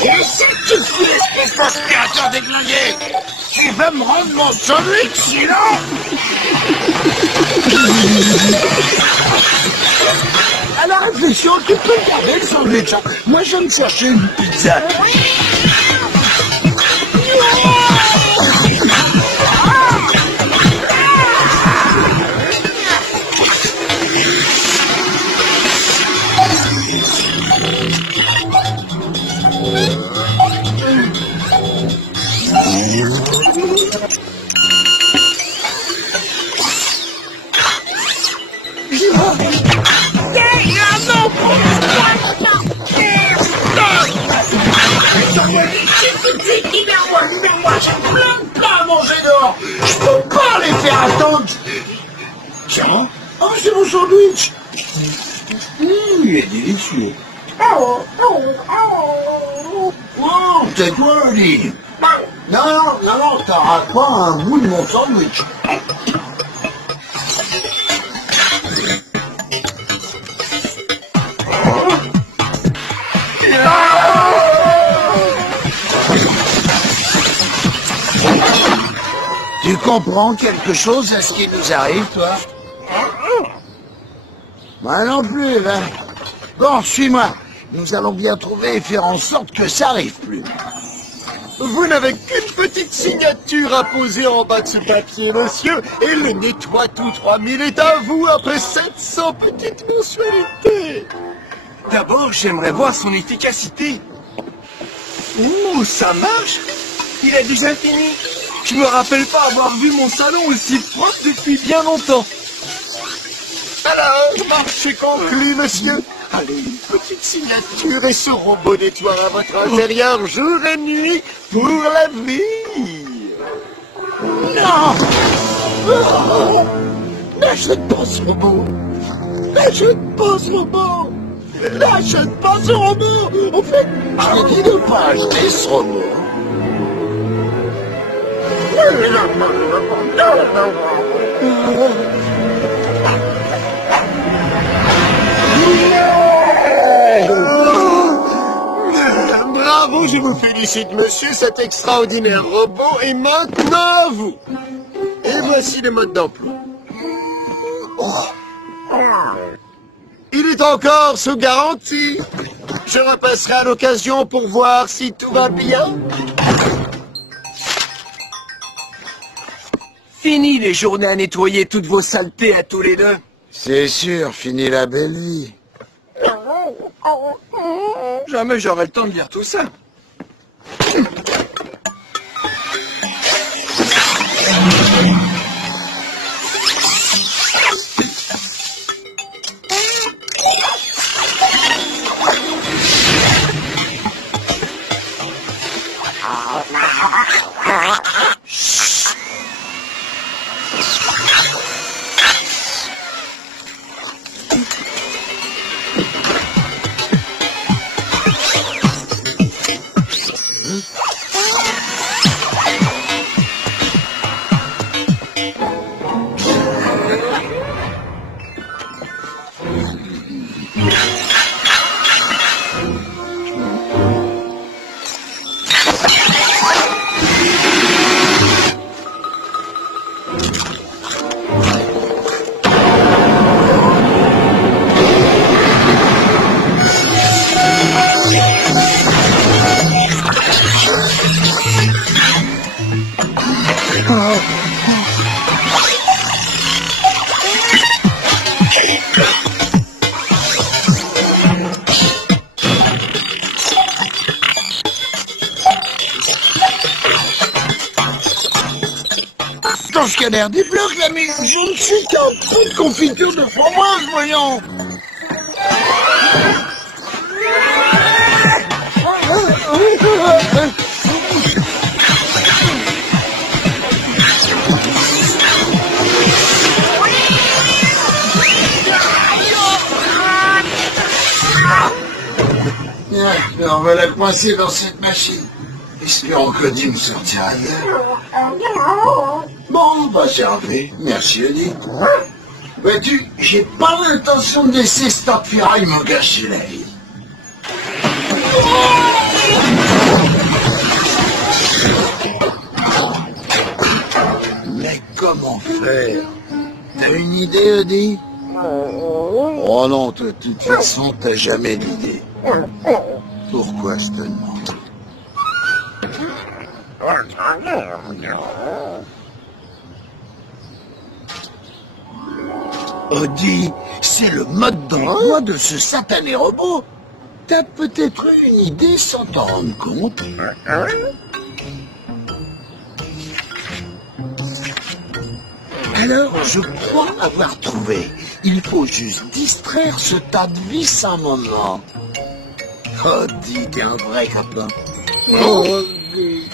Qu'est-ce que tu fous, l'espèce d'aspirateur déglingué? Tu vas me rendre mon sandwich, sinon... À la réflexion, tu peux garder le sandwich. Hein. Moi, je vais me chercher une pizza. Moi, j'ai plein de plats à manger dehors. Je peux pas les faire attendre. Tiens, oh, c'est mon sandwich. Il est délicieux. Oh, tais-toi, Oli. Non, t'auras pas un bout de mon sandwich. Tu comprends quelque chose à ce qui nous arrive, toi? Moi non plus, hein. Bon, suis-moi. Nous allons bien trouver et faire en sorte que ça arrive plus. Vous n'avez qu'une petite signature à poser en bas de ce papier, monsieur, et le nettoie tout 3000 est à vous après 700 petites mensualités. D'abord, j'aimerais voir son efficacité. Ouh, ça marche. Il a déjà fini. Je me rappelle pas avoir vu mon salon aussi propre depuis bien longtemps. Alors, marché conclu, monsieur. Allez, une petite signature et ce robot nettoiera votre intérieur jour et nuit pour la vie. Non! Oh, n'achète pas ce robot! N'achète pas ce robot! N'achète pas ce robot! En fait, je t'ai dit de pas acheter ce robot. Bravo, je vous félicite, monsieur, cet extraordinaire robot est maintenant à vous. Et voici le mode d'emploi. Il est encore sous garantie. Je repasserai à l'occasion pour voir si tout va bien. Fini les journées à nettoyer toutes vos saletés à tous les deux. C'est sûr, fini la belle vie. Jamais j'aurai le temps de lire tout ça. Ton scanner débloque la mise. Je ne suis qu'un trou de confiture de framboise, voyons. On va la coincer dans cette machine. Espérons que Odie me sortira ailleurs. Bon, bah servi. Merci, Odie. Vois-tu, j'ai pas l'intention de laisser Starkfire me gâcher la vie. Mais comment faire? T'as une idée, Odie? Oh non, de toute façon, t'as jamais d'idée. Pourquoi je te demande? Odie, c'est le mode d'emploi de ce satané robot. T'as peut-être eu une idée sans t'en rendre compte. Alors, je crois avoir trouvé. Il faut juste distraire ce tas de vis un moment. Odie, t'es un vrai copain. Odie.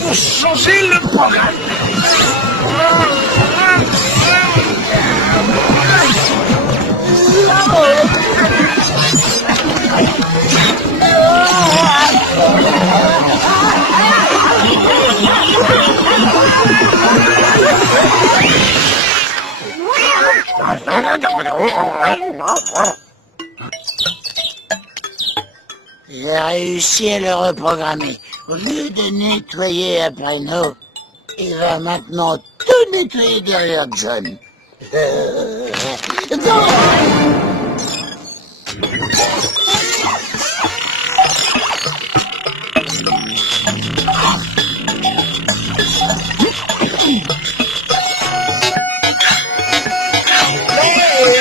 Faut changer le programme. J'ai réussi à le reprogrammer. Au lieu de nettoyer après nous, il va maintenant tout nettoyer derrière John. Non!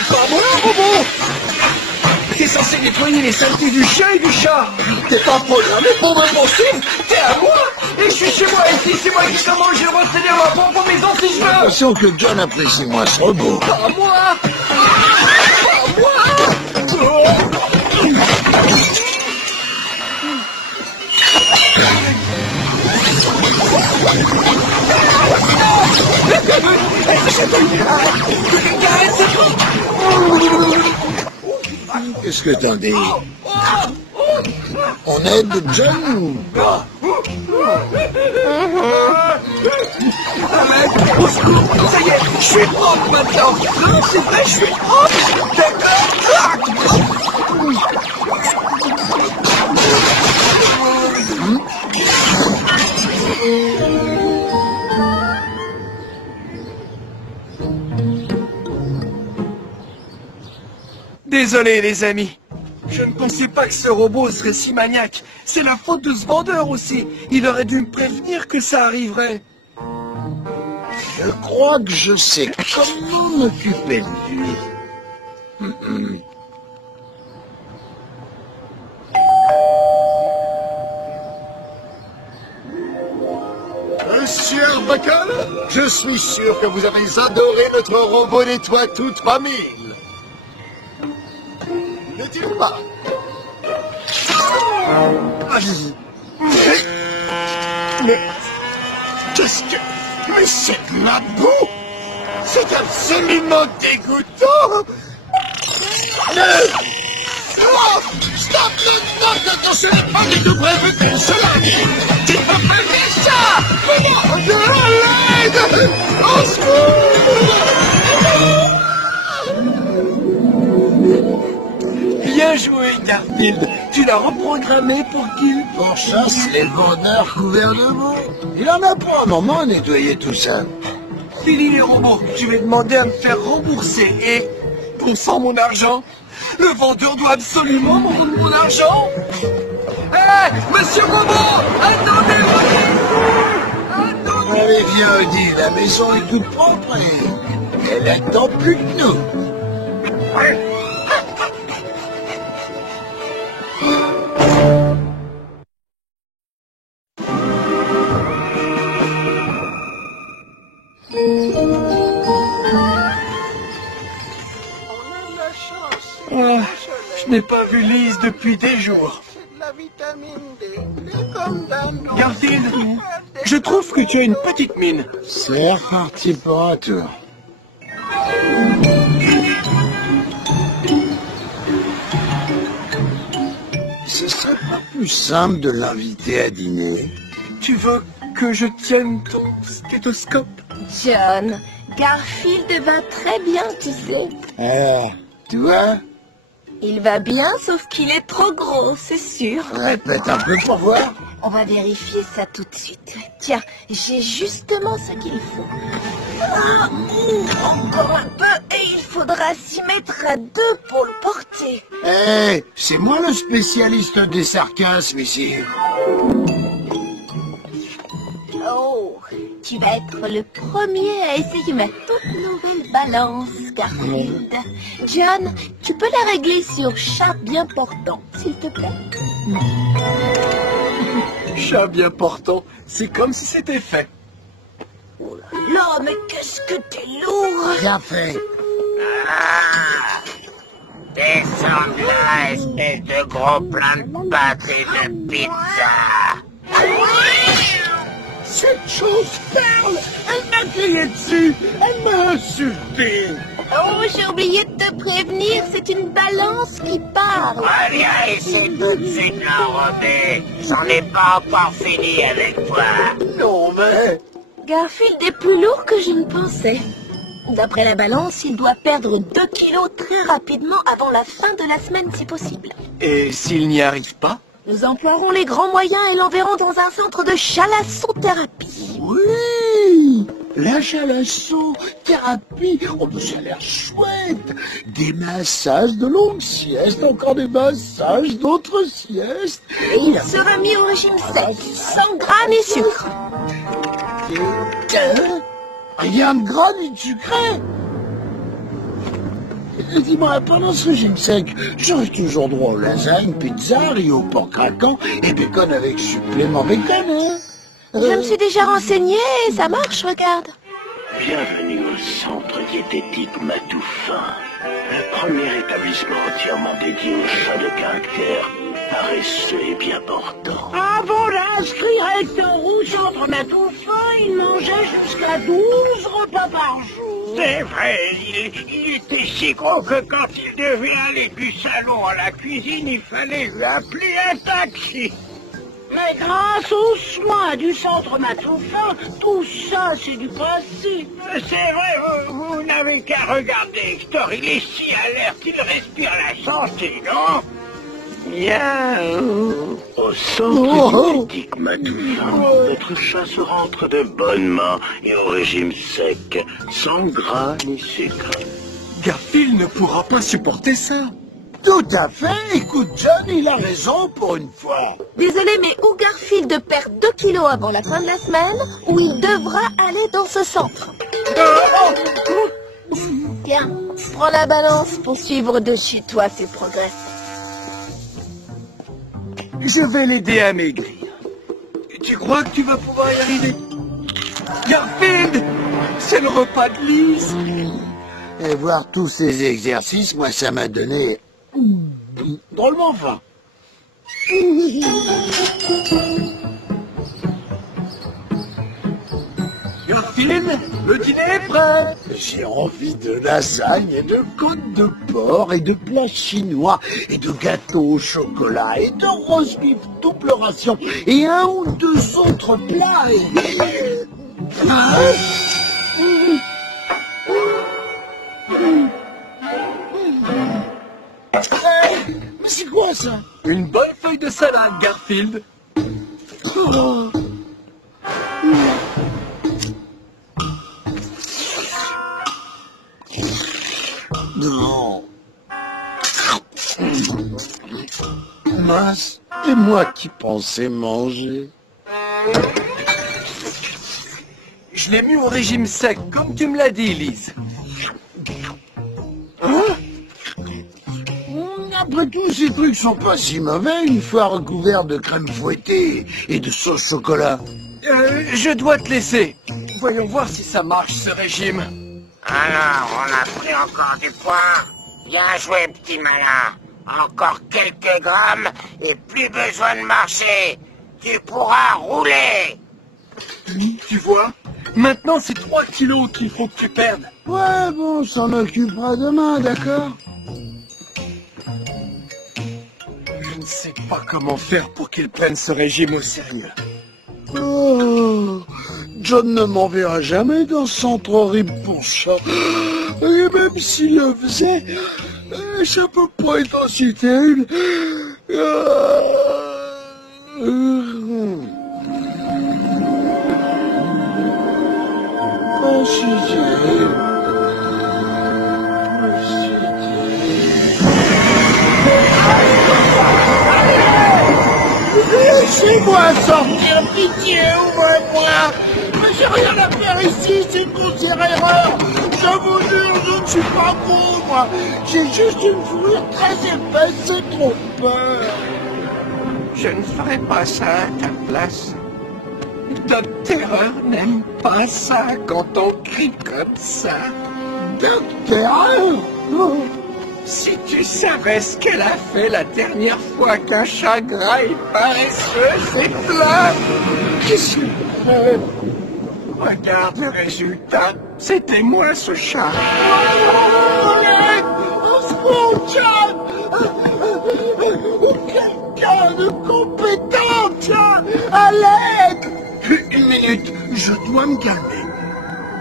Pas moi, robot! T'es censé nettoyer les saletés du chien et du chat. T'es pas programmé pour me penser. T'es à moi. Et je suis chez moi ici, c'est moi qui commande, j'ai le droit de tenir ma propre maison si je veux. Attention que John apprécie moins ce robot. Pas moi. Pas moi. Qu'est-ce que t'en dis? On aide John ou pas? Au secours, ça y est, je suis propre maintenant. Non, c'est vrai, je suis propre. D'accord. Désolé les amis, je ne pensais pas que ce robot serait si maniaque. C'est la faute de ce vendeur aussi. Il aurait dû me prévenir que ça arriverait. Je crois que je sais comment m'occuper de lui. Monsieur Arbuckle, je suis sûr que vous avez adoré notre robot nettoie toute famille. N'est-il pas? Mais qu'est-ce que... Mais c'est de la boue! C'est absolument dégoûtant! Oh, stop! Non, ce n'est pas du tout prévu comme cela! Tu peux pas faire ça! Non, à l'aide! Au secours! Bien joué, Garfield. Tu l'as reprogrammé pour qu'il... On chasse les vendeurs couverts de boue. Il en a pas un moment à nettoyer tout ça. Fini les robots. Je vais demander à me faire rembourser. Et... pour mon argent. Le vendeur doit absolument me rendre mon argent. Hé, monsieur robot, attendez-moi. Attendez. Allez, viens, Odie, la maison est toute propre et elle attend plus que nous. Ah, je n'ai pas vu Lise depuis des jours. Garfield, je trouve que tu as une petite mine. C'est reparti pour un tour. Ce serait pas plus simple de l'inviter à dîner? Tu veux que je tienne ton stéthoscope? John, Garfield va très bien, tu sais. Alors, tu vois? Il va bien, sauf qu'il est trop gros, c'est sûr. Répète un peu pour voir. On va vérifier ça tout de suite. Tiens, j'ai justement ce qu'il faut. Ah, encore un peu, et il faudra s'y mettre à deux pour le porter. Hé, c'est moi le spécialiste des sarcasmes ici. Oh, tu vas être le premier à essayer ma toute nouvelle balance, Garfield. John, tu peux la régler sur chat bien portant, s'il te plaît? Chat bien portant, c'est comme si c'était fait. Oh là là, mais qu'est-ce que t'es lourd! Bien fait. Descends de là, espèce de gros plein de pâtes et de pizza. Cette chose perle! Elle m'a crié dessus! Elle m'a insulté! Oh, j'ai oublié de te prévenir, c'est une balance qui parle. Viens ici tout de suite l'enrobé. J'en ai pas encore fini avec toi. Non, mais... Garfield est plus lourd que je ne pensais. D'après la balance, il doit perdre 2 kilos très rapidement avant la fin de la semaine, si possible. Et s'il n'y arrive pas? Nous emploierons les grands moyens et l'enverrons dans un centre de chalassothérapie. Oui, la chalassothérapie. Oh, mais ça a l'air chouette. Des massages de longues siestes, encore des massages d'autres siestes. Et il sera mis au régime sec, sans gras ni sucre. Rien de gras ni de sucré. Dis-moi, pendant ce régime sec, j'aurai toujours droit aux lasagnes, pizza, riz au porc craquant et bacon avec supplément bacon, hein? Je me suis déjà renseignée et ça marche, regarde. Bienvenue au centre diététique Matoufin, le premier établissement entièrement dédié aux chats de caractère, paresseux et bien portants. Avant d'inscrire Hector Rouge entre Matoufin, il mangeait jusqu'à 12 repas par jour. C'est vrai, il était si gros que quand il devait aller du salon à la cuisine, il fallait lui appeler un taxi. Mais grâce aux soins du centre Matoufin, tout ça c'est du passé. C'est vrai, vous n'avez qu'à regarder Hector, il est si alerte, il respire la santé, non? Bien. Au centre médiatique Matoufin, notre chat se rentre de bonnes mains et au régime sec, sans gras ni sucre. Garfield ne pourra pas supporter ça. Tout à fait. Écoute, John, il a raison pour une fois. Désolé, mais ou Garfield perd 2 kilos avant la fin de la semaine, ou il devra aller dans ce centre. Tiens, prends la balance pour suivre de chez toi ses progrès. Je vais l'aider à maigrir. Tu crois que tu vas pouvoir y arriver? Garfield, c'est le repas de Lise. Et voir tous ces exercices, moi, ça m'a donné drôlement faim. Garfield, le dîner est prêt. J'ai envie de lasagne et de côtes de porc et de plats chinois et de gâteaux au chocolat et de roast beef double ration et un ou deux autres plats Mais c'est quoi ça? Une bonne feuille de salade, Garfield. Oh. Non. Mince, et moi qui pensais manger. Je l'ai mis au régime sec, comme tu me l'as dit, Lise. Après tout, ces trucs sont pas si mauvais une fois recouverts de crème fouettée et de sauce chocolat. Je dois te laisser. Voyons voir si ça marche, ce régime. Alors, on a pris encore du poids. Bien joué, petit malin. Encore quelques grammes et plus besoin de marcher. Tu pourras rouler. Tu vois? Maintenant, c'est 3 kilos qu'il faut que tu perdes. Ouais, bon, on s'en occupera demain, d'accord? Je ne sais pas comment faire pour qu'il prenne ce régime au sérieux. Oh, John ne m'enverra jamais dans ce centre horrible pour chat. Et même s'il le faisait, ça peut pas être aussi terrible. Pas si terrible. Pas si terrible. Laissez-moi sortir, pitié, ouvrez-moi. Mais j'ai rien à faire ici, c'est une grossière erreur. Je vous jure, je ne suis pas con, moi. J'ai juste une fourrure très épaisse, c'est trop peur. Je ne ferai pas ça à ta place. Doc Terreur n'aime pas ça quand on crie comme ça. Doc Terreur? Si tu savais ce qu'elle a fait la dernière fois qu'un chat gras et paresseux s'est plaint. Qu'est-ce qu'il fait? Regarde le résultat. C'était moi, ce chat. Ou quelqu'un de compétent, tiens, à l'aide. Une minute, je dois me calmer.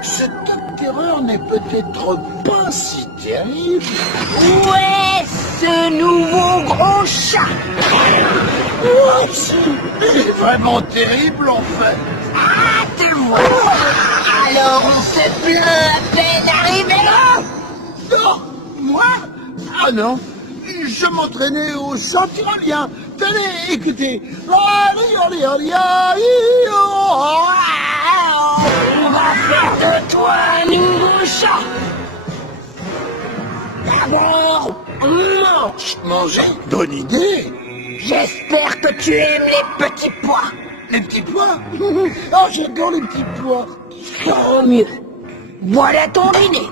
Cette terreur n'est peut-être pas si terrible. Où est ce nouveau gros chat? Oups, il est vraiment terrible en fait. Ah, tu vois. Alors on se plaint à peine arrivé là. Non, moi? Ah non, je m'entraînais au chant tyrolien. Tenez, écoutez. On va faire de toi un nouveau chat. D'abord, mange. Manger? Bonne idée. J'espère que tu aimes les petits pois. Les petits pois? Oh, j'adore les petits pois. Tant mieux. Voilà ton dîner.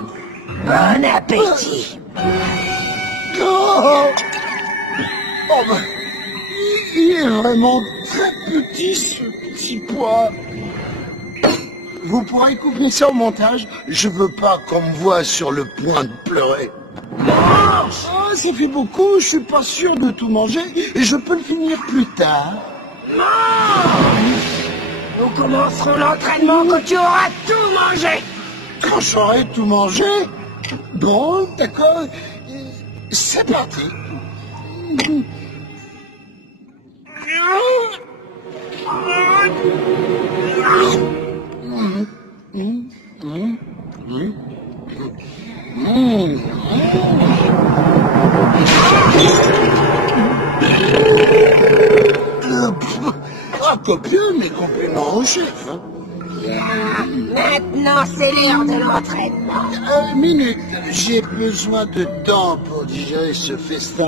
Bon appétit. Oh, oh ben, il est vraiment très petit ce petit pois. Vous pourrez couper ça au montage. Je veux pas qu'on me voie sur le point de pleurer. Oh, ça fait beaucoup, je suis pas sûr de tout manger et je peux le finir plus tard. Mange! Nous commencerons l'entraînement quand tu auras tout mangé. Quand j'aurai tout mangé? Bon, d'accord. C'est parti. Copieux, mes compliments au chef. Hein. Maintenant, c'est l'heure de l'entraînement. Minute, j'ai besoin de temps pour digérer ce festin.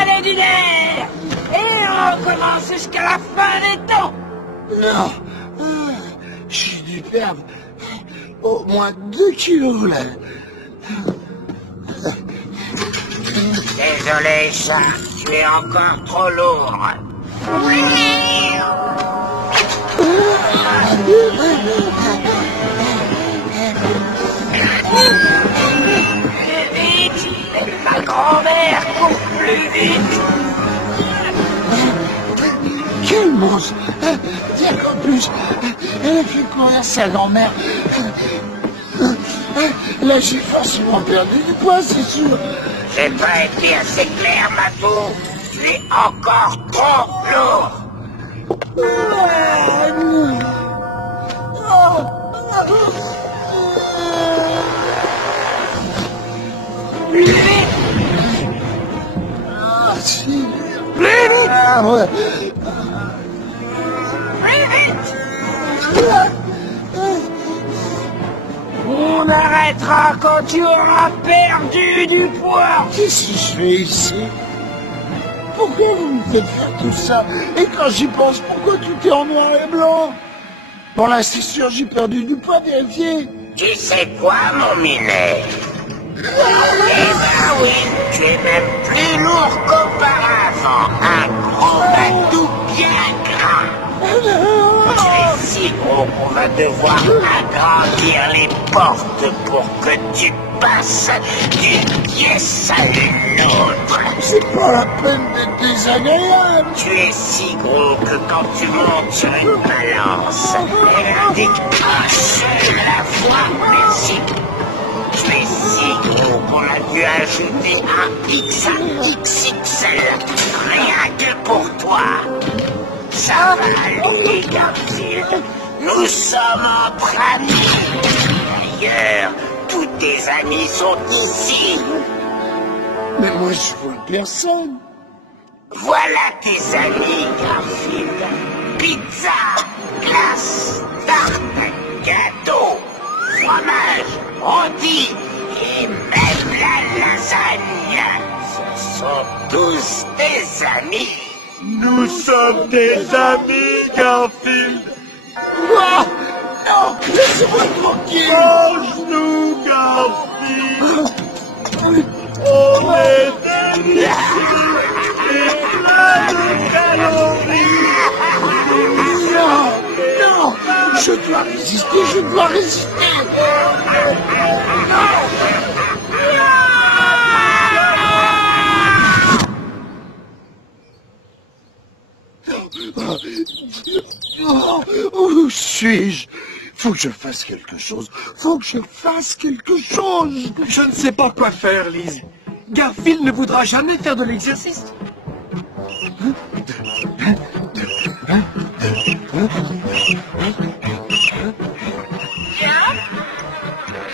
Allez, dîner! Et on commence jusqu'à la fin des temps. Non, j'ai dû perdre au moins 2 kilos là. Désolé, chat, tu es encore trop lourd. Vite! Ma grand-mère court plus vite! Quel monstre! Tiens qu'en plus, elle a fait courir sa grand-mère. Là, j'ai forcément perdu du poids, c'est sûr. J'ai pas été assez clair, Matou. Tu es encore trop lourd. Plus vite! Si. Plus vite! Ah, ouais. Plus vite! On arrêtera quand tu auras perdu du poids. Qu'est-ce que je fais ici? Pourquoi vous me faites faire tout ça? Et quand j'y pense, pourquoi tout est en noir et blanc? Bon là, c'est sûr, j'ai perdu du poids, vérifiez. Tu sais quoi, mon minet? Eh ben oui, tu es même plus lourd qu'auparavant. Un gros bateau bien gras. Tu es si gros qu'on va devoir agrandir les portes pour que tu passes d'une pièce à une autre. C'est pas la peine d'être désagréable. Tu es si gros que quand tu montes sur une balance, elle indique un seul à la fois. Merci. Tu es si gros qu'on a dû ajouter un X à XXL, rien que pour toi. Ça va aller, Garfield. Nous sommes entre amis. D'ailleurs, tous tes amis sont ici. Mais moi, je vois personne. Voilà tes amis, Garfield. Pizza, glace, tarte, gâteau, fromage, rôti et même la lasagne. Ce sont tous tes amis. Nous sommes des amis, Garfield. Quoi? Non, laissez-moi tranquille. Mange-nous, Garfield. On est délicieux et plein de calories. Non, non, je dois résister, je dois résister. Où suis-je? Faut que je fasse quelque chose. Faut que je fasse quelque chose. Je ne sais pas quoi faire, Lise. Garfield ne voudra jamais faire de l'exercice.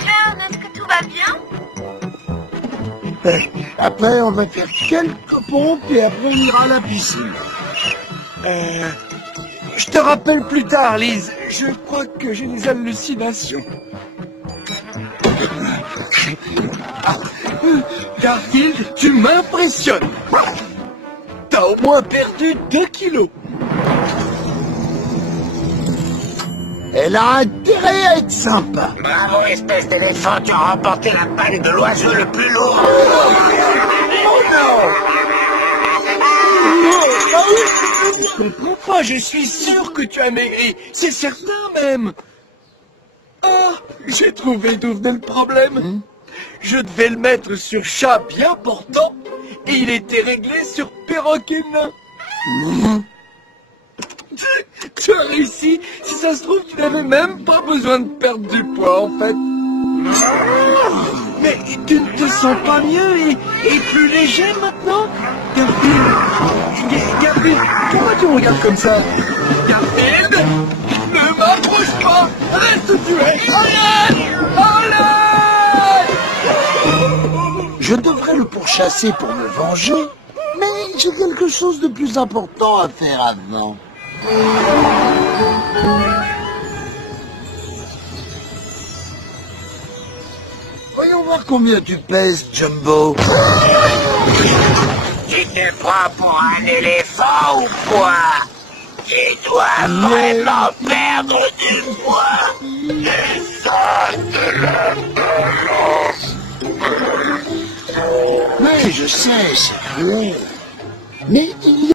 John, est-ce que tout va bien? Après, on va faire quelques pompes et après, on ira à la piscine. Je te rappelle plus tard, Lise. Je crois que j'ai des hallucinations. Garfield, tu m'impressionnes. T'as au moins perdu 2 kilos. Elle a intérêt à être sympa. Bravo, espèce d'éléphant, tu as remporté la palme de l'oiseau le plus lourd. Je comprends pas, je suis sûr que tu as maigri. C'est certain même. Ah, j'ai trouvé d'où venait le problème. Je devais le mettre sur chat bien portant et il était réglé sur perroquet nain. Tu as réussi. Si ça se trouve, tu n'avais même pas besoin de perdre du poids, en fait. Mais tu ne te sens pas mieux et plus léger maintenant? Garfield, pourquoi tu me regardes comme ça? Garfield, ne m'approche pas. Reste où tu es. Je devrais le pourchasser pour me venger, mais j'ai quelque chose de plus important à faire avant. Voyons voir combien tu pèses, Jumbo. Tu te prends pour un éléphant ou quoi? Tu dois vraiment perdre du poids. Et ça, de la balance. Oui, je sais, c'est cruel. Mais il y a